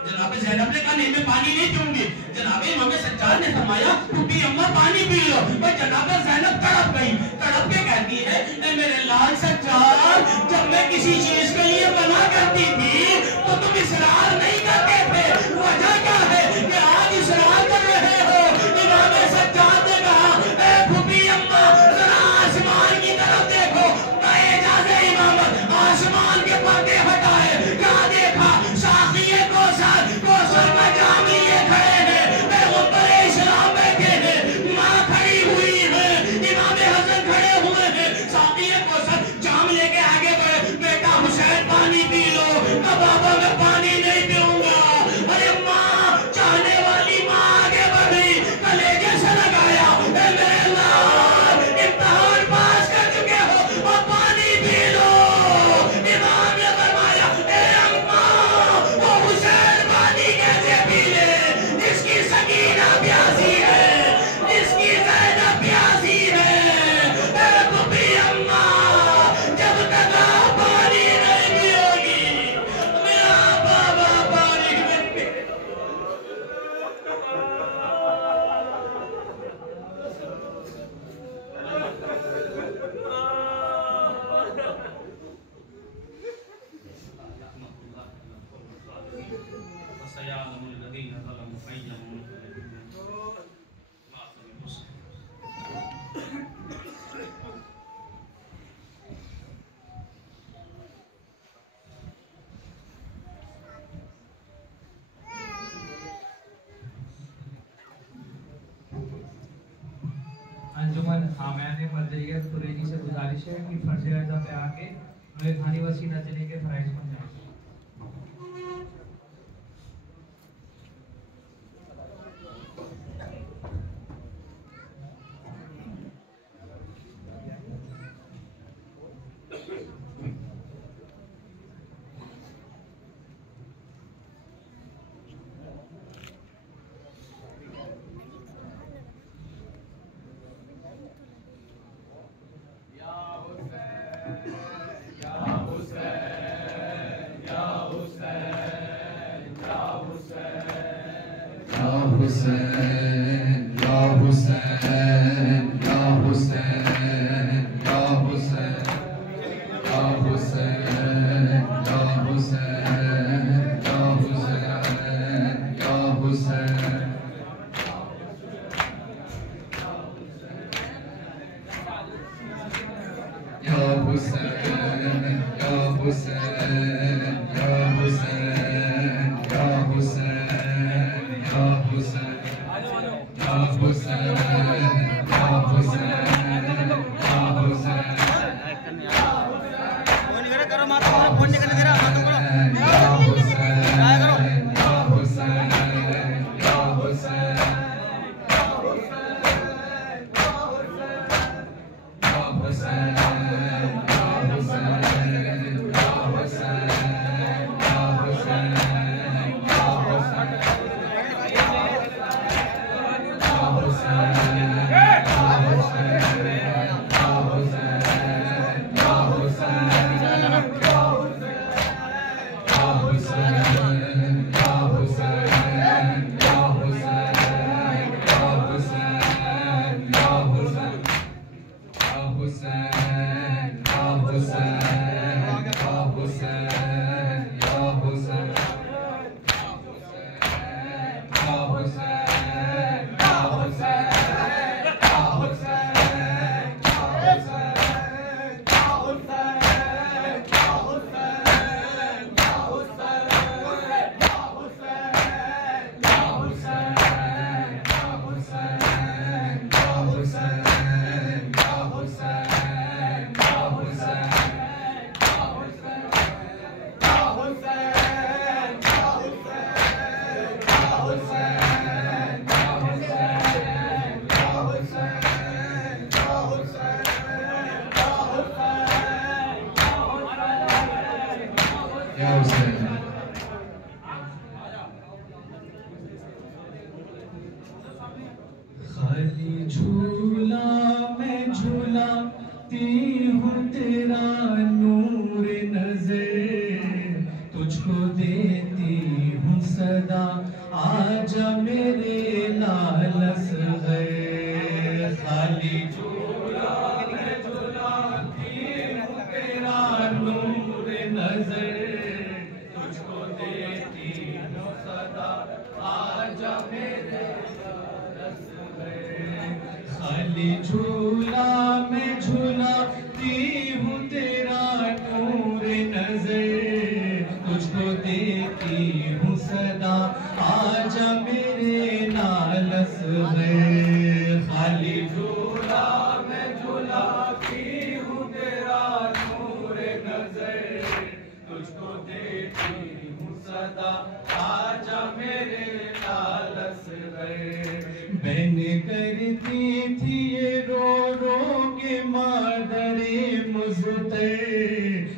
जनाब ज़ैनब ने कहा, नहीं मैं पानी नहीं पीऊंगी। जनाब इमाम सज्जाद ने फरमाया, पुप्पी अम्मा पानी पी लो। पर जनाब ज़ैनब तड़प गई, तड़प के कहती है, ए मेरे लाल सज्जाद, जब मैं किसी चीज के लिए मना करती थी तो तुम इसरार नहीं करते थे, वजह क्या है कि आज इसरार कर रहे हो? इमाम सज्जाद ने कहा, ए पुप्पी अम्मा जरा आसमान की तरफ देखो। इजाज़े इमामत आसमान के पर्दे हटाए, क्या देखा? साक़िए कौसर का जाम लिए खड़े हैं, पैगंबर इस्लाम बैठे हैं, माँ खड़ी हुई है, इमाम हसन खड़े हुए हैं। साक़िए कौसर जाम लेके आगे बढ़े, बेटा हुसैन पानी पी लो। बाबा मैं पानी नहीं पीऊंगा। अंजुमन हामैन मर्जियत कुरैनी से गुजारिश है कि फर्ज अज़ा पे आके मेरे खानी वसी नचने के फराइज बन जाए। खाली झूला मैं झूलाती हूँ तेरा नूर नजर, तुझको देती हूँ सदा आजा मेरे लालस गए। खाली झूला मैं झूलाती हूँ तेरा नूर नजर, तुझको देती हूँ सदा आजा मेरे खाली झूला मैं झूलाती हूँ तेरा नूर नजर, तुझको देती हूँ सदा आजा मेरे लालस गए। खाली झूला मैं झूलाती हूँ तेरा नूर नजर, तुझको देती हूँ सदा आजा मेरे लालस गए। मैंने करती थी ये रो रो के मादरे मुझते,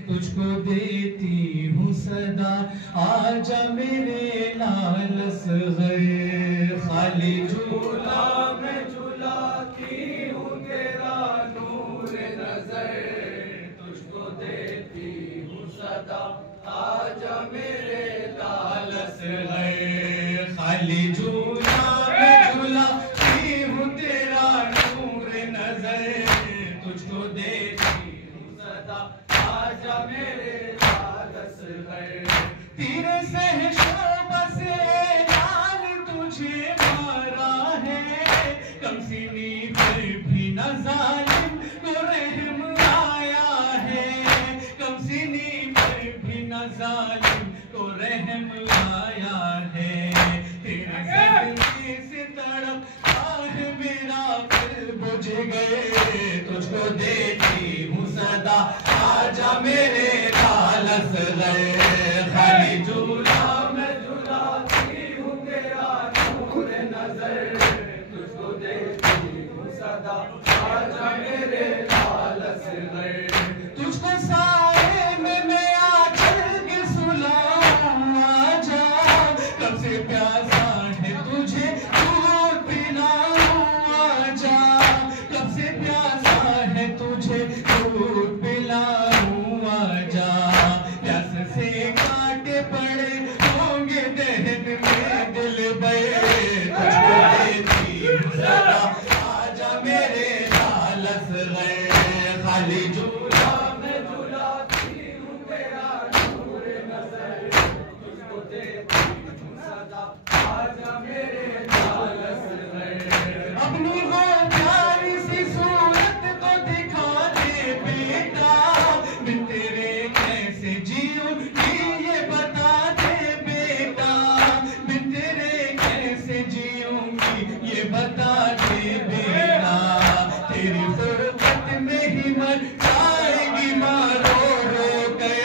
तुझको देती हूँ सदा आजा मेरे लालस गए। खाली झूला मैं झूलाती हूँ तेरा नूर नजर, तुझको देती हूँ सदा आजा मेरे लालस गए। खाली झूला मैं झूलाती हूँ तेरा नूर नजर, तुझको देती हूँ सदा आजा मेरे लालस गए। तेरे सहशों से लाल तुझे मारा है, कम सीनी पर भी न जालिम को रहम आया है, कम सीनी पर भी न जालिम को रहम आया है। तेरे ज़िंदगी से तड़पता है मेरा क़ल्ब पहुंच गए, तुझको देती हूँ सदा, आजा मेरे लाल असग़र। खाली झूला मैं झुलाती हूँ तेरा नूर नजर, तुझको देती हूँ सदा, आजा मेरे लाल असग़र। तुझको साए में मैं आंचल के सुलाऊं, आजा कब से प्यासा है तुझे दूध पिलाऊं, आजा कब से प्यासा है तुझे दूध पिलाऊं, आजा प्यास से कांटे पड़े होंगे दहन में दिल बे, तुझको देती हूँ सदा, आजा मेरे लाल असग़र। खाली झूला मैं झुलाती हूँ तेरा नूर नज़र, तुझको देती हूँ सदा, आजा मेरे लाल असग़र। अपनी वो प्यारी सी सूरत को दिखा दे बेटा, मैं तेरे कैसे जीऊंगी ये बता दे बेटा, मैं तेरे कैसे जीऊंगी ये बता दे बेटा, तेरी ज़रूरत में ही मर जाएगी माँ रो रो के,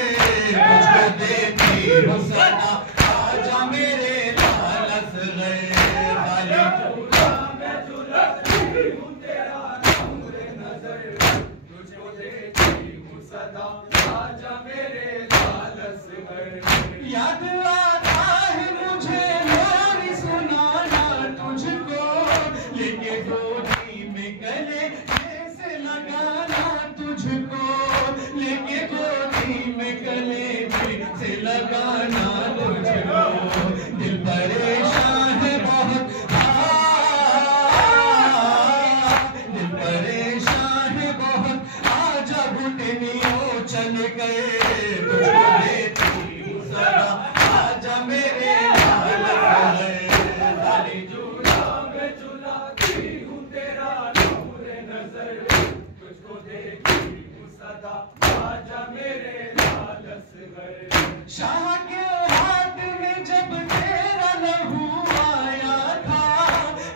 तुझको देती हूँ सदा, आजा मेरे लाल असग़र। खाली झूला मैं झुलाती हूँ तेरा नूर नज़र, तुझको देती हूँ सदा, आजा मेरे लाल असग़र। याद आता है मुझे लोरी सुनाना तुझको, लेके गोदी में गले से लगाना तुझको, लेके गोदी में गले से लगाना तुझको, दिल परेशान है बहुत, दिल परेशान है बहुत, आजा घुटनियों चल गए, तुझको देती हूँ सदा, आजा मेरे लाल असग़र। खाली झूला मैं झुलाती हूँ तेरा नूर नज़र, तुझको देती हूँ सदा, आजा मेरे लाल असग़र। शाह के हाथ में जब तेरा लहू आया था,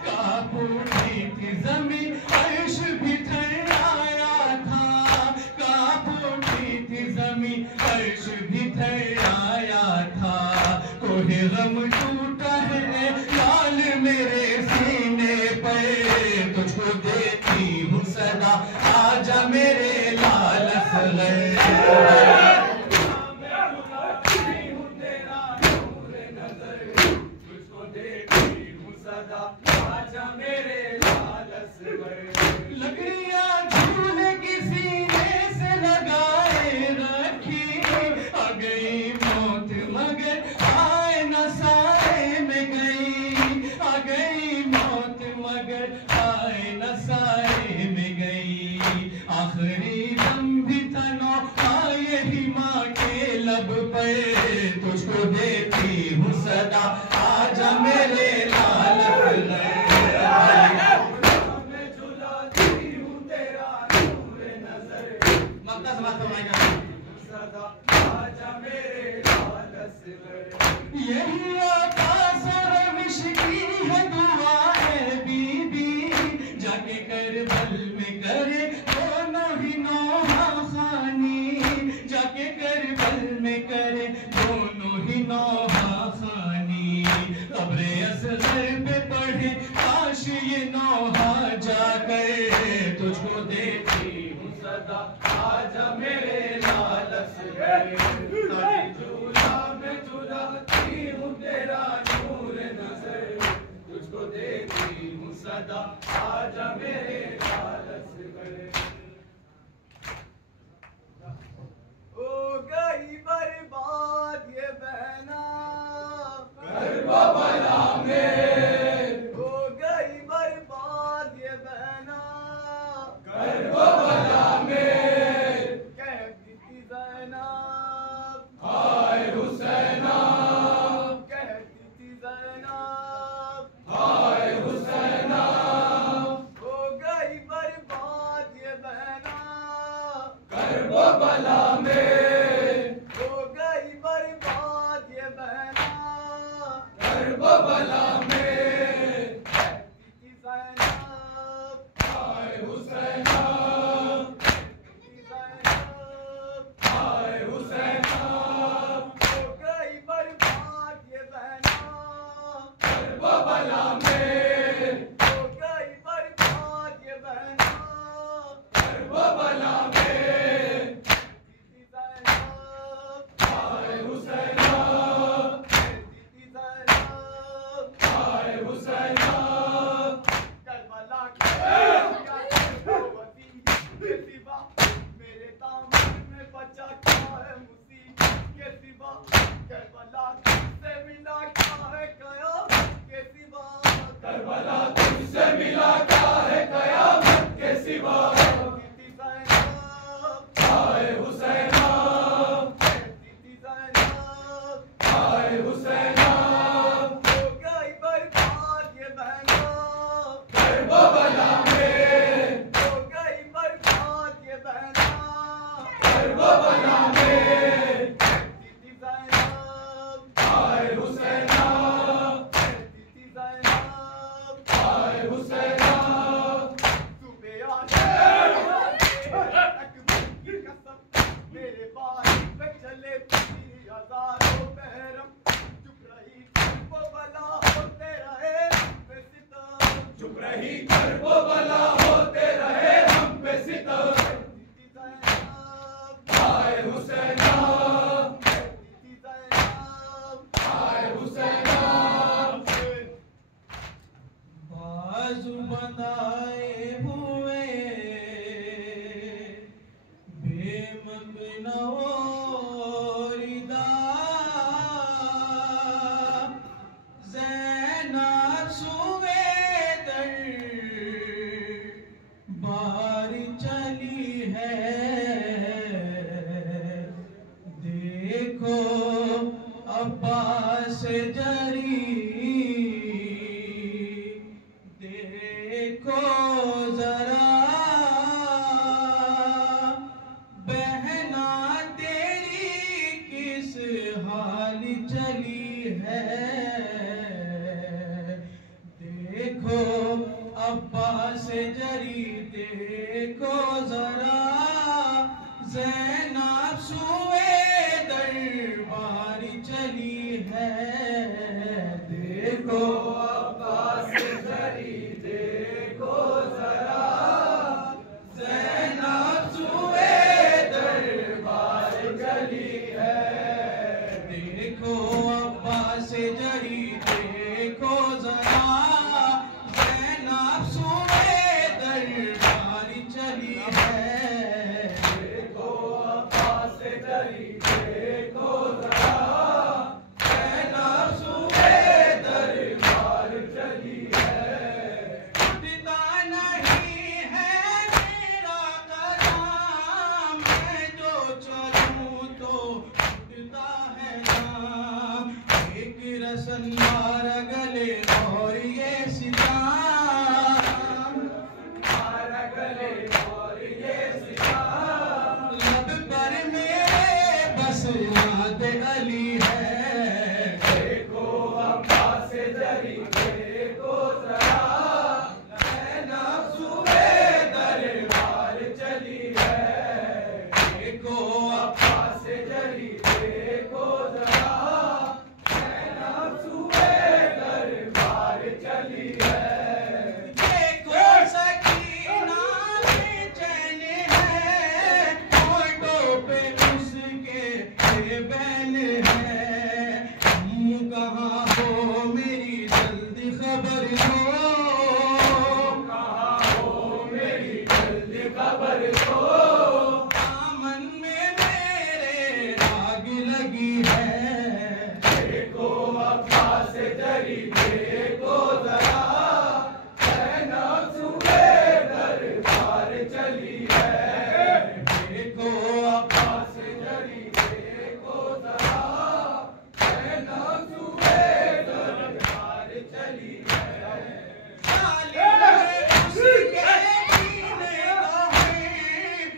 कांप उठी थी ज़मीं अर्श भी थर्राया था, कांप उठी थी ज़मीं अर्श भी थर्राया था, कोहे गम टूटा है लाल मेरे सीने पे, तुझको देती हूँ सदा, आजा मेरे लाल असग़र। लकड़ियाँ झूले की सीने से लगाए रखी, आ गई मौत मगर आए न साए में गई, आ गई मौत मगर आए न साए में गई, आखिरी दम भी था नौखा यही माँ के लब पे, तुझको देती हूँ सदा, आजा मेरे लाल असग़र। यही आकाश और रविश की है दुआ है बीबी, जाके करबल में करे दोनों ही नौहा खानी, जाके करबल में करे दोनों ही नौहा खानी, कब्रे असग़र पे पढ़े काश ये नौहा जा गए, तुझको देती हूँ सदा, आजा मेरे लाल असग़र। खाली झूला मैं झुलाती हूँ तेरा नूर नज़र, तुझको देती हूँ सदा, आजा मेरे लाल असग़र। हो गई बर्बाद ये बहना करबला में, हो गई बर्बाद ये बहना करबला में, कहती थी ज़ैनब हाय हुसैना, कहती थी ज़ैनब हाय हुसैना, हो गई बर्बाद ये बहना करबला में, हो गई बर्बाद ये बहना करबला में, कहती थी ज़ैनब हाय हुसैना। चुप रही कर वो बला होते रहे हम पे सितम आए हुसैना आए हुसैना बाजू बंधाए हुए बेमकना ज़ैनब सुवेदर बार चली है देखो अब्बास जरी देखो जरा बहना तेरी किस हाल चली है देखो अब्बास जरी देखो जरा ज़ैनब सुए दरबार चली है देखो अब्बास जरी देखो जरा ज़ैनब सुए दरबार चली है देखो अब्बास जरी देखो जरा ज़ैनब सुए दरबार चली है देखो अब्बास जरी देखो जरा ज़ैनब सुए दरबार चली है टूटता नहीं है मेरा कदम मैं जो चलूं तो टूटता है नाम एक रसन मार गले और ये सिताम मार गले और ये सितार लब पर मेरे बस याद अली है देखो अब्बास जरी देखो जरा ज़ैनब सुए दरबार चली है देखो अब्बास जरी देखो जरा ज़ैनब सुए दरबार चली है देखो सकीना बेचैन है होठों पे उसके बैन है तुम कहाँ हो मेरी जल्दी खबर दो कहाँ हो मेरी जल्दी खबर दो दामन में मेरे आग लगी है देखो अब्बास जरी देखो जरा ज़ैनब सुए दरबार चली है देखो अब्बास जरी देखो जरा ज़ैनब सुए दरबार चली है साले उसके जीने का है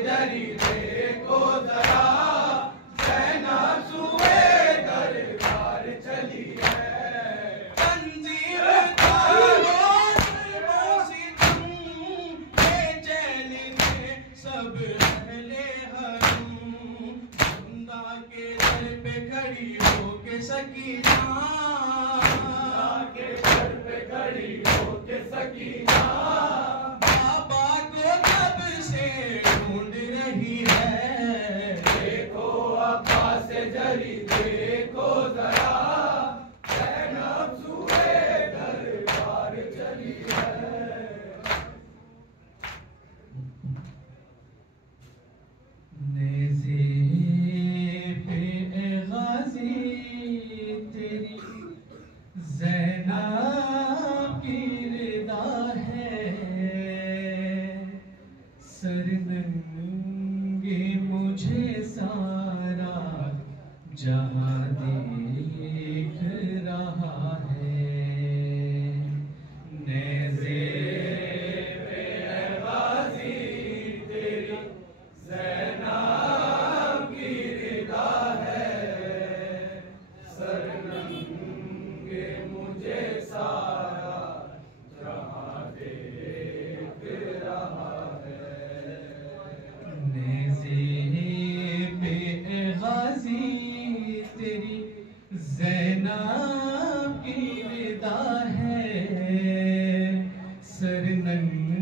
जरी देखो जरा, ज़ैनब सूए दरबार चली है। तंजीर तारों सितम बेचैन थे सब अहले हरम, खुदा के दर पे खड़ी होके सकीना, के दर पे खड़ी होके सकीना, बाबा को कब से ढूंढ रही है। देखो अब्बास जरी देखो जरा, ज़ैनब सूए दरबार चली है। नेज़े पे ए गाज़ी तेरी ज़ैनब की रिदा है, सरनंगे मुझे सारा जहां देख रहा है। नेज़े ज़ैनब की विदा है, सरनंगे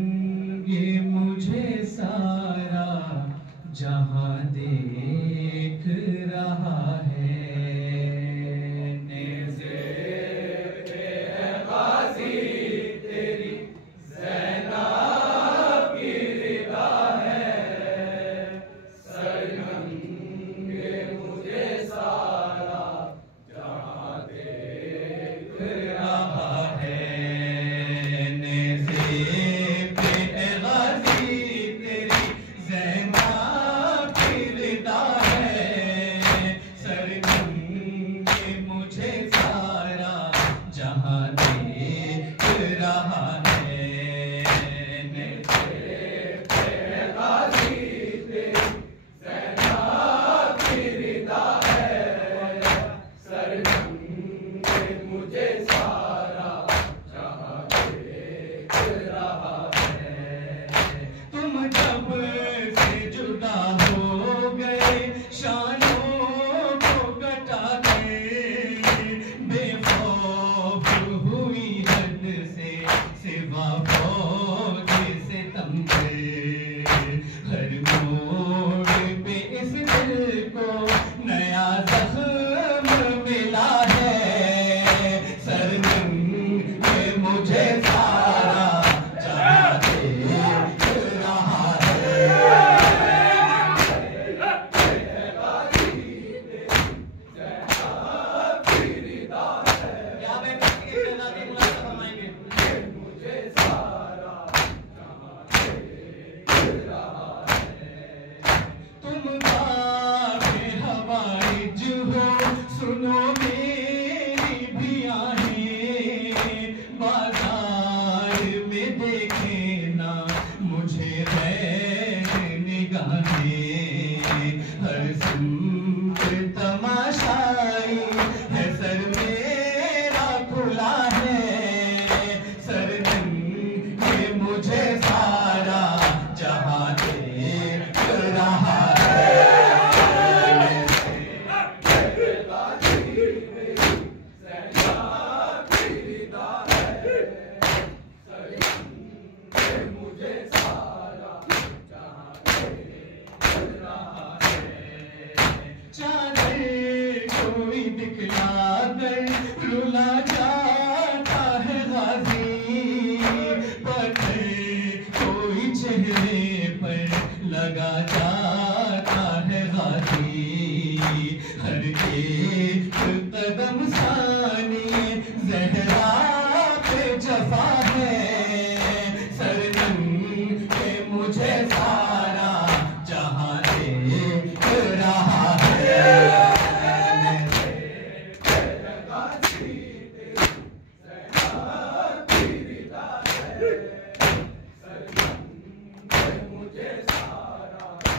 मुझे सारा जहां देख रहा है। नेज़े गाज़ी तेरी ज़ैनब की रिदा है, सरनंगे मुझे सारा जहां देख रहा है। नेज़े पे ए गाज़ी तेरी ज़ैनब की रिदा है, सरनंगे मुझे सारा जहां देख रहा है। गाज़ी तेरी ज़ैनब की रिदा है, सरनंगे मुझे सारा जहां देख रहा है। तुम जब से जुदा हो गए शानों को कटा गए, बेखौफ हुई हद से सिवा फौज से तम पे, हर मोड़ पे इस दिल को नया जख्म मिला है, सरनंगे मुझे सारा जहां देख रहा है। क्या मैं किसकी शहज़ादी मुलाकात फरमाएंगे? मुझे सारा जहां देख रहा है। तुम बागे हवाइज हो सुनो मेरी भी आहें, बाजार में देखे ना मुझे गैर निगाहें, हर सुमत तमाशाई है सर मेरा खुला है, सरनंगे मुझे सारा जहां देख रहा है। मुझे सारा जहां देख रहा है। चादर कोई दिखला कर रुला जाता है गाजी, पत्थर कोई चेहरे पर लगा जाता है गाजी, हर एक कदम सानी ज़हरा पे जफा है, सरनंगे मुझे सारा जहां देख रहा है। मुझे सारा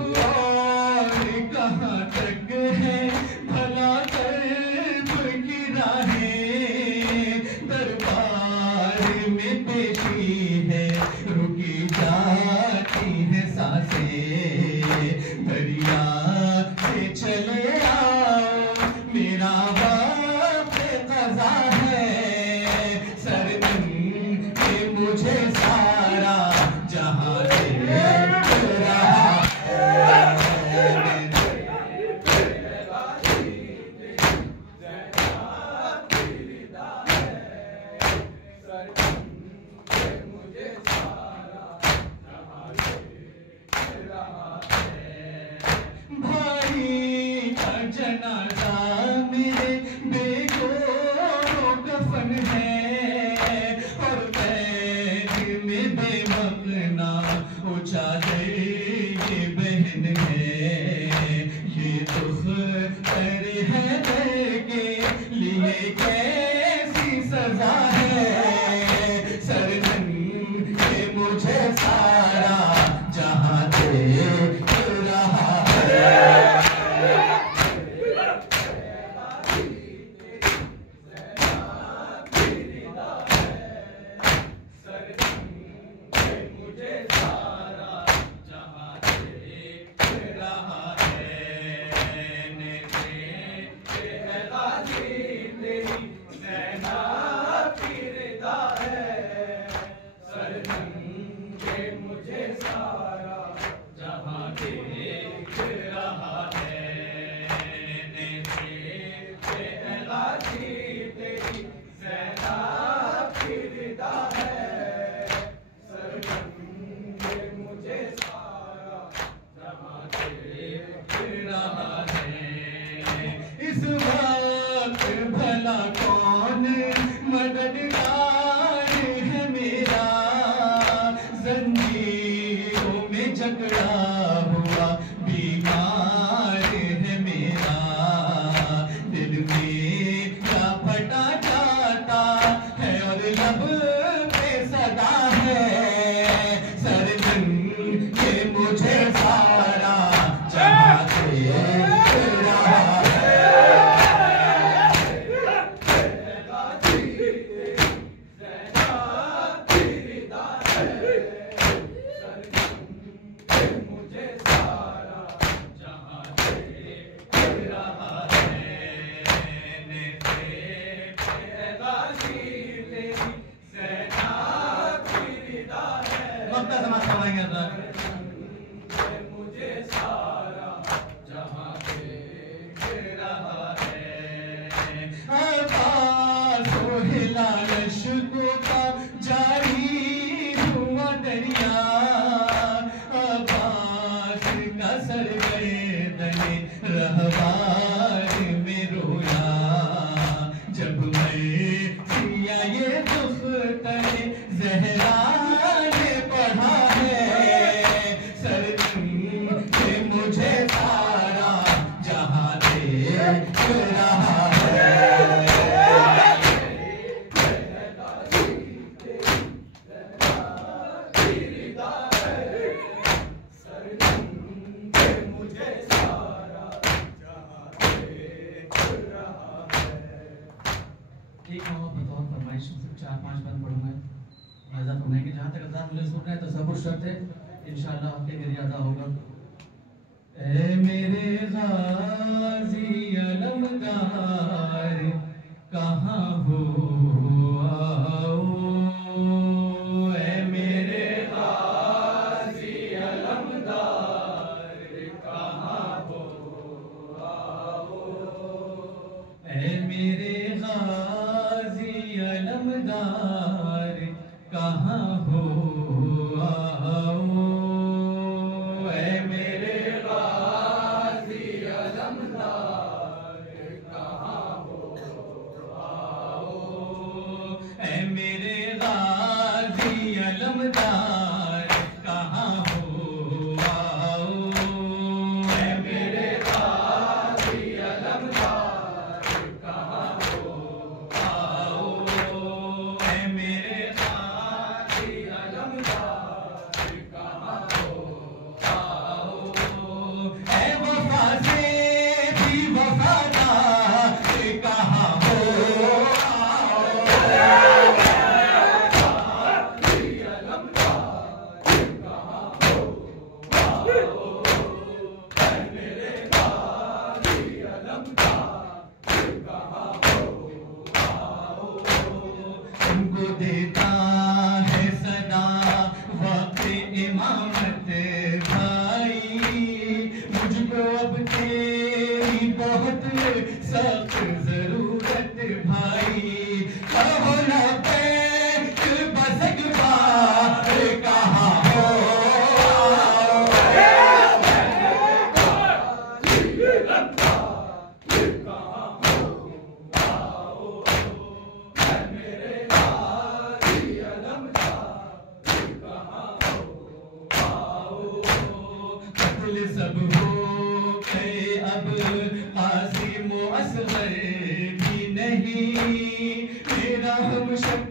और कहाँ तक है भला कर्ब की राहें, दरबार में पेशी है रुकी जाती है सांसें, दरिया से चले आओ मेरा वक्त क़ज़ा है, सरदम के मुझे सारा जहां देख रहा भाई का जनाजा मेरे बेगों कफन है, और पैर में बेमकना ऊंचा दर ये बहन है, ये दुख कर है दर के लिए कैसी सजा है, सरदम के मुझे सारा जहां देख रहा है। इस वक्त भला कौन मददगार है मेरा, जंजीरों में जकड़ा हुआ बीमार है मेरा, दिल मेरा फटा जाता है और लब पे सदा है, सरदम के मुझे सारा जहां देख रहा लशकों का जारी हुआ दरिया, अब्बास का सर गर्दने रहवार में रोया, जब मैं सिया ये दुख तले ज़हरा ने पढ़ा है, सरदम के मुझे सारा जहां देख रहा है। एक बतौर फरमाइश सिर्फ 4-5 बंद पढ़ूंगा, मजा फरमाएंगे। जहाँ तक अज़ान मुझे सुन रहे हैं तसव्वुर शर्त है, इंशाअल्लाह आपके लिए ज़्यादा होगा। ऐ मेरे गाज़ी अलमदार कहाँ हो आओ, ऐ मेरे गाज़ी अलमदार कहाँ हो आओ, ऐ मेरे गाज़ी अलमदार कहाँ हो आओ, ऐ मेरे गाज़ी अलमदार कहाँ हो आओ, ऐ मेरे गाज़ी अलमदार कहाँ हो आओ, ऐ मेरे गाज़ी अलमदार कहाँ हो आओ, ऐ मेरे गाज़ी अलमदार कहाँ हो आओ, देता है सदा वक्त इमामत भाई, मुझको अब तेरी बहुत सख्त जरूरत भाई। कहो लबैक बसक बार कहाँ हो, सब हो गए अब आसिम असगर भी नहीं, मेरा हम शक